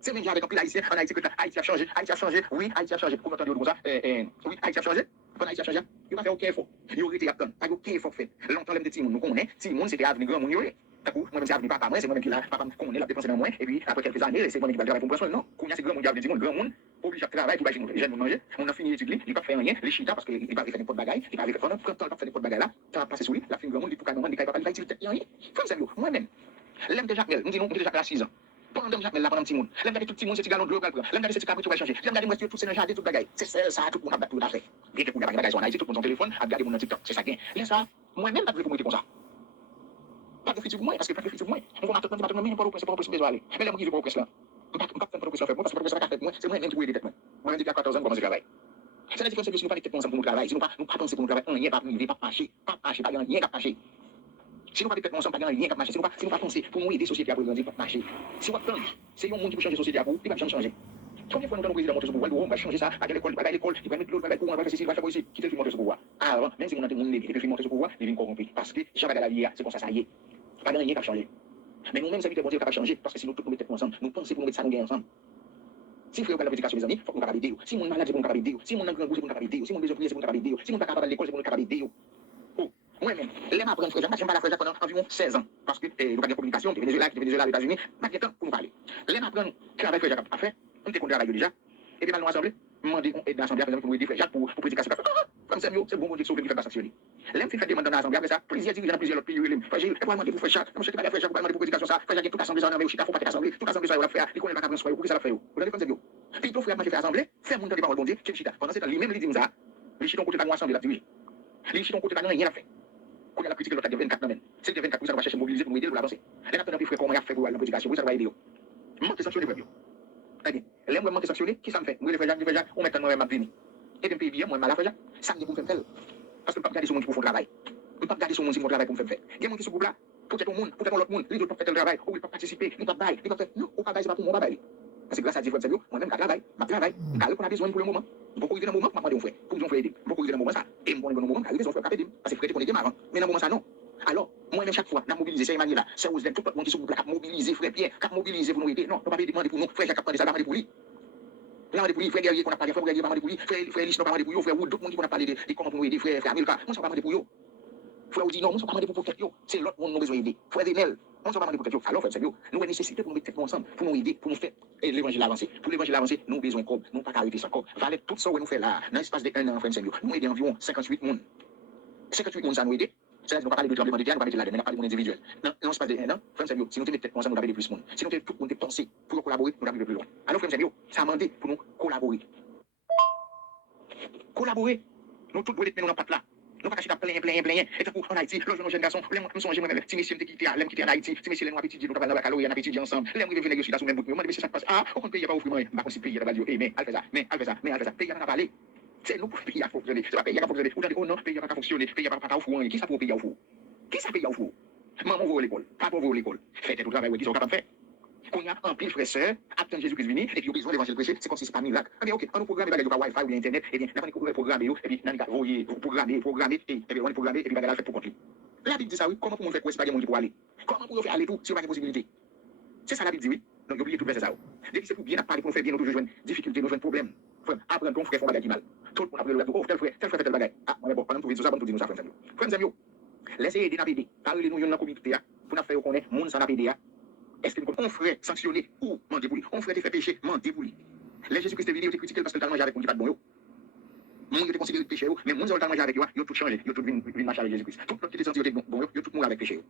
C'est même avec un pile haïtien, en Haïti que Haïti a changé, oui, Haïti a changé. Comment entendez comme ça oui, Haïti a changé. Quand Haïti a changé, il va faire aucun effort. Il aurait été à temps, pas aucun effort fait. Longtemps les petits monde nous connaît, Timon c'était avenir grand monde d'accord, moi même c'est avenir papa moi, c'est moi même qui là, papa connaît la dépense dans moi et puis après quelques années, c'est moi qui va faire pour personne non. Quand c'est grand monde avenir Timon, grand monde obligé à travailler pour bailler jeune manger. On a fini l'étude, il pas faire rien, les chita parce que il pas faire des pots de bagaille, il pas faire pendant quand temps faire des pots de bagaille là, ça va passer sur lui, la fin grand monde il pour quand il pas il tête rien. Comme ça moi même. L'aime déjà Jacques, nous disons déjà à 6 ans. Pendant Jacques là pendant petit monde. L'aime garder tout petit monde c'est galon de l'eau prendre. L'aime garder c'est capri tu vas changer. L'aime garder moi tout c'est dans jardin tout bagaille. C'est ça tout le monde a tout à fait. Et tout le monde a bagaille sur Haïti tout le monde son téléphone, a regarder mon TikTok, c'est ça gain. Laisse ça, moi même pas de pour comme ça. Pas de futur pour moi parce que pas de futur pour moi. On va attendre même pas au presse besoin aller. Mais là moi qui vais pas au presse là. On pas pour presse faire moi parce que presse pas fait moi, c'est moi même qui trouver des têtes moi. Moi depuis 14 ans commencer travail. C'est la différence que si nous pas tête ensemble pour nous travailler, si nous pas penser pour nous travailler, rien pas vivre, pas marcher, pas rien pas marcher. Si nous pas tête ensemble pas rien pas marcher, si nous pas penser pour nous aider société à grandir pas marcher. Si on attend, c'est un monde qui peut changer société à vous, il va changer. Combien de fois nous avons président monter ce pouvoir, on va changer ça, à l'école, il va mettre l'autre, va on va faire ceci, va faire ici, qui te monter ce pouvoir. Alors, même si on a tout le monde qui te monter ce pouvoir, il vient corrompu parce que Jean va la vie, c'est comme ça y est. Pas rien qui a changé. Mais nous-mêmes, ça veut dire qu'on va changer parce que si nous tous nous mettons ensemble, nous pensons pour nous mettre ça nous gagne ensemble. Si frère pas la prédication mes amis, faut qu'on capable aider. Si mon malade c'est pour nous capable aider. Si mon grand groupe c'est pour nous capable aider. Si mon besoin prier c'est pour nous capable aider. Si mon pas capable à l'école c'est pour nous capable aider. Oh, Moi-même, les m'apprendre frère Jacques, je pas la frère Jacques pendant environ 16 ans. Parce que nous avons des communications, Venezuela, aux États-Unis, pas de temps pour nous parler. Les m'apprendre travail frère Jacques a fait, on était contre la radio déjà, et puis mal nous assemblée, demander on aide l'assemblée par exemple pour aider frère Jacques pour prédication. Comme ça, c'est bon Dieu sauver, il fait pas sanctionner. L'aime fait demande dans l'assemblée après ça, plusieurs dirigeants dans plusieurs autres pays, frère Gilles, et pour demander pour frère Jacques, non, je sais pas frère Jacques, pour demander pour prédication ça, frère Jacques toute assemblée ça dans Chicago, faut pas assemblée, toute assemblée ça va faire, il connaît pas prendre soin, pour que ça va faire. Vous avez comme ça bio. Puis tout frère m'a fait assemblée, faire mon temps des paroles bon Dieu, qui chita. Pendant ce temps lui-même lui dit ça, les chiton côté de assemblée la dirige. Les chiton côté de rien à faire. Quand il y a la critique de l'autre, il y a 24 domaines. C'est 24 ça va chercher mobiliser pour nous aider pour l'avancer. Les n'a pas de frère comment il a fait pour la prédication, ça va aider. Manque sanctionner frère. Très bien. Les moi manque sanctionner, qui ça me fait? Moi les frères Jacques, on met dans moi m'a venu. Et puis bien moi mal frère Jacques, ça me pour faire parce que pas regarder sur monde pour faire travail. On pas regarder sur monde pour travail pour faire. Il y a monde qui se groupe là, peut-être au monde, peut-être l'autre monde, les autres peuvent faire le travail, ou ils peuvent participer, ils peuvent bailler, ils peuvent faire non, au travail c'est pas pour mon travail. Parce que grâce à Dieu, moi-même, je travaille, car on a besoin pour le moment. Beaucoup arriver dans le moment, je frère, pour nous faire aider. Beaucoup arriver dans le moment ça, et moi, dans le moment, arriver, on fait aider. Parce que frère, on était marrant. Mais dans le moment ça, non. Alors, moi-même, chaque fois, on a mobilisé ces manières-là. C'est aux tout le monde qui se groupe là, mobiliser, frère Pierre, mobiliser pour nous aider. Non, on ne va pas demander pour nous, frère, Jacques, ça va demander pour lui. Là, on a pour lui, frère Guerrier, qu'on a parlé, frère Guerrier, on a pour lui, frère Lich, on a parlé pour lui, frère Wood, d'autres monde qui ont parlé de comment pour nous aider, frère Amilka, on s'en va demander pour lui. Frère dit non, on s'en va demander pour peut-être c'est l'autre monde nous besoin d'aider. Frère Denel, on s'en va demander pour peut-être alors, frère Seigneur, nous avons nécessité pour nous mettre tête ensemble, pour nous aider, pour nous faire l'évangile avancer. Pour l'évangile avancer, nous avons besoin de comme, nous pas arrêter ça comme. Valait tout ça que nous fait là, dans l'espace de 1 an, frère Seigneur, nous aider environ 58 personnes. 58 personnes, ça nous aider. C'est-à-dire, nous ne parlons pas de tremblement de terre, nous ne parlons pas de là, nous parlons de individuel. Dans l'espace de 1 an, frère Seigneur, si nous mettons tête ensemble, nous avons aider plus de monde. Si nous avons tout le monde pensé pour collaborer, nous avons plus loin. Alors, frère Seigneur, ça a demandé pour nous collaborer. Collaborer. Nous tous les mettre dans patte là. Nous pas acheter plein. Et pour en Haïti, le jeune garçon, nous sommes moi si monsieur me quitté, l'aime quitter en Haïti, si monsieur nous a petit nous pas dans la calorie, on a petit ensemble. L'aime venir négocier dans même bout. Moi monsieur ça passe. Ah, on paye pas offrir moi, pas pays la radio. Mais elle fait ça. Pays n'a pas parlé. C'est nous pays a fonctionner. C'est pas pays a fonctionner. Ou oh non, pays a pas fonctionner, pays a pas offrir. Qui ça pour payer offrir? Qui ça paye offrir? Maman va à l'école, papa va à l'école. Faites tout travail qui sont capables de faire. Qu'on y a un pile frère sœur, attend Jésus-Christ venir, et puis au besoin d'évangile prêcher, c'est comme si c'est pas miracle. Mais ok, on nous programme bagage par Wi-Fi ou bien internet, et bien, là on est programmé, et puis on a programmé, et puis on est programmé, et puis bagage fait pour compter. La Bible dit ça oui, comment pour nous faire quoi, c'est pas des monde pour aller. Comment pour nous faire aller tout, si on n'a pas de possibilité. C'est ça la Bible dit oui. Donc oubliez tout verset ça. Depuis c'est pour bien parler, pour nous faire bien, nous toujours jouer difficulté, nous jouer problème. Apprendre ton frère font bagage mal. Tout le monde après le oh tel frère fait tel bagage. Ah, moi bon, pendant tout tout ça, pendant tout dire nous ça frère Samuel. Frère Samuel. Laissez aider dans PD. Parlez nous dans la communauté pour nous faire connaître monde sans la PD. Est-ce que on ferait sanctionner ou mentir pour lui? On ferait te faire pécher, mentir pour lui. Les Jésus-Christ est venu, il critiqué parce que le manger avec nous qui pas de bon. Moun était considéré péché, mais moun qui manger avec lui, ils ont tout changé, ils ont tout venu marcher avec Jésus-Christ. Tout le qui était senti bon, ils ont tout mourir avec péché.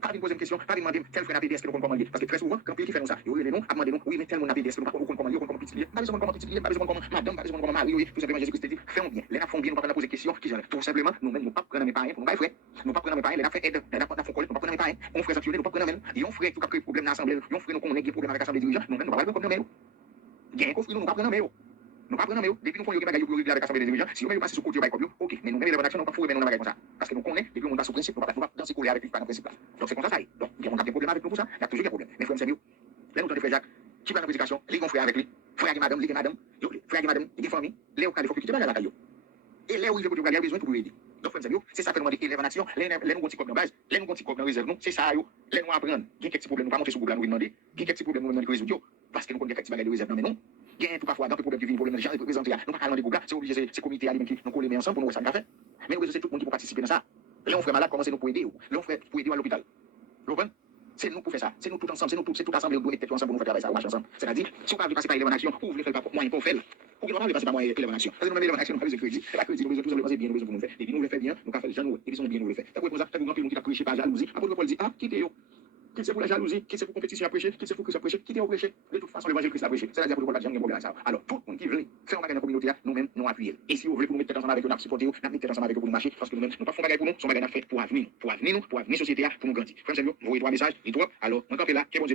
Pas de poser une question, pas de demander quel frère n'a pédé, est-ce que nous comprenons comment. Parce que très souvent, quand il fait nous ça, il y a nous, à demander nous, oui, mais tel monde n'a pédé, est-ce que nous comprenons comment, comment petit, pas besoin comment petit, pas besoin comment madame, pas besoin comment Marie, oui, tout simplement Jésus-Christ dit, faisons bien. Les font bien, nous pas poser question, qui genre, tout simplement, nous-mêmes, nous pas prendre mes parents pour nous pas frère, nous pas prendre mes parents, les fait aide, les fait coller, nous pas prendre mes parents, on ferait sanctionner, nous pas prendre même, et on ferait tout cas problème dans l'assemblée, on ferait nous connaître des problèmes avec l'assemblée dirigeante, nous-mêmes, nous pas prendre même. Il y a un conflit, nous pas prendre même. Nous pas prendre même, depuis nous connaissons des bagages avec l'assemblée dirigeante, si nous passons sous côté OK, mais nous même les actions nous pas fouer même dans comme ça, parce que nous connaissons depuis on passe au principe, nous pas dans ces colères avec lui pas dans principe là. Donc c'est comme ça. Donc il y a des problèmes avec nous pour ça, il y a toujours des problèmes. Mais frère Samuel, là nous avons frère Jacques, qui va dans prédication, les frères avec lui, frère et madame, frère et madame, il y a famille, les au cas il faut quitter la caillou. Et là où il veut a besoin pour lui aider. Donc frère Samuel, c'est ça que nous demandons élève en action, les nous gonti comme dans base, les nous gonti comme dans réserve nous, c'est ça yo, les nous apprendre. Il y a quelques problèmes nous pas monter sur Google nous demander, il y a quelques problèmes nous demander résoudre parce que nous connaissons quelques bagages de réserve non mais non. Il y a tout parfois dans les problèmes qui viennent problèmes de gens représentés nous pas demander Google, c'est obligé c'est comité à qui nous coller ensemble pour nous ça faire. Mais nous c'est tout le monde qui peut participer dans ça. Là on fait malade commencer nous pour aider, là on fait pour aider à l'hôpital. Vous comprenez? C'est nous pour faire ça, c'est nous tout ensemble, c'est tout ensemble, nous mettons ensemble pour nous faire travailler ça, marcher ensemble. C'est-à-dire, si on ne veut passer par l'élément d'action, ou vous voulez faire par moyen pour faire, ou vous ne passer par moyen l'élément d'action. Parce que nous l'élément d'action, nous faisons crédit, et la crédit, nous besoin de bien, nous besoin pour nous faire. Et puis nous le fait bien, nous faisons gens, et puis sont bien nous le fait. T'as pour ça, t'as pour qui t'a prêché par jalousie, après Paul dit ah, quittez yo. Qui c'est pour la jalousie, qui c'est pour compétition à prêcher, qui c'est pour Christ à prêcher, qui est au prêcher. De toute façon, l'évangile Christ à prêcher. C'est-à-dire pour le pas jamais problème à ça. Alors tout le monde qui veut faire un bagage dans la communauté, nous-mêmes nous appuyer. Et si vous voulez pour nous mettre ensemble avec nous, supporter nous, nous mettre ensemble avec vous pour nous marcher parce que nous-mêmes nous pas faire bagage pour nous, son bagage fait pour avenir société pour nous grandir. Frère Samuel, vous voyez trois messages, et toi, alors on campe là,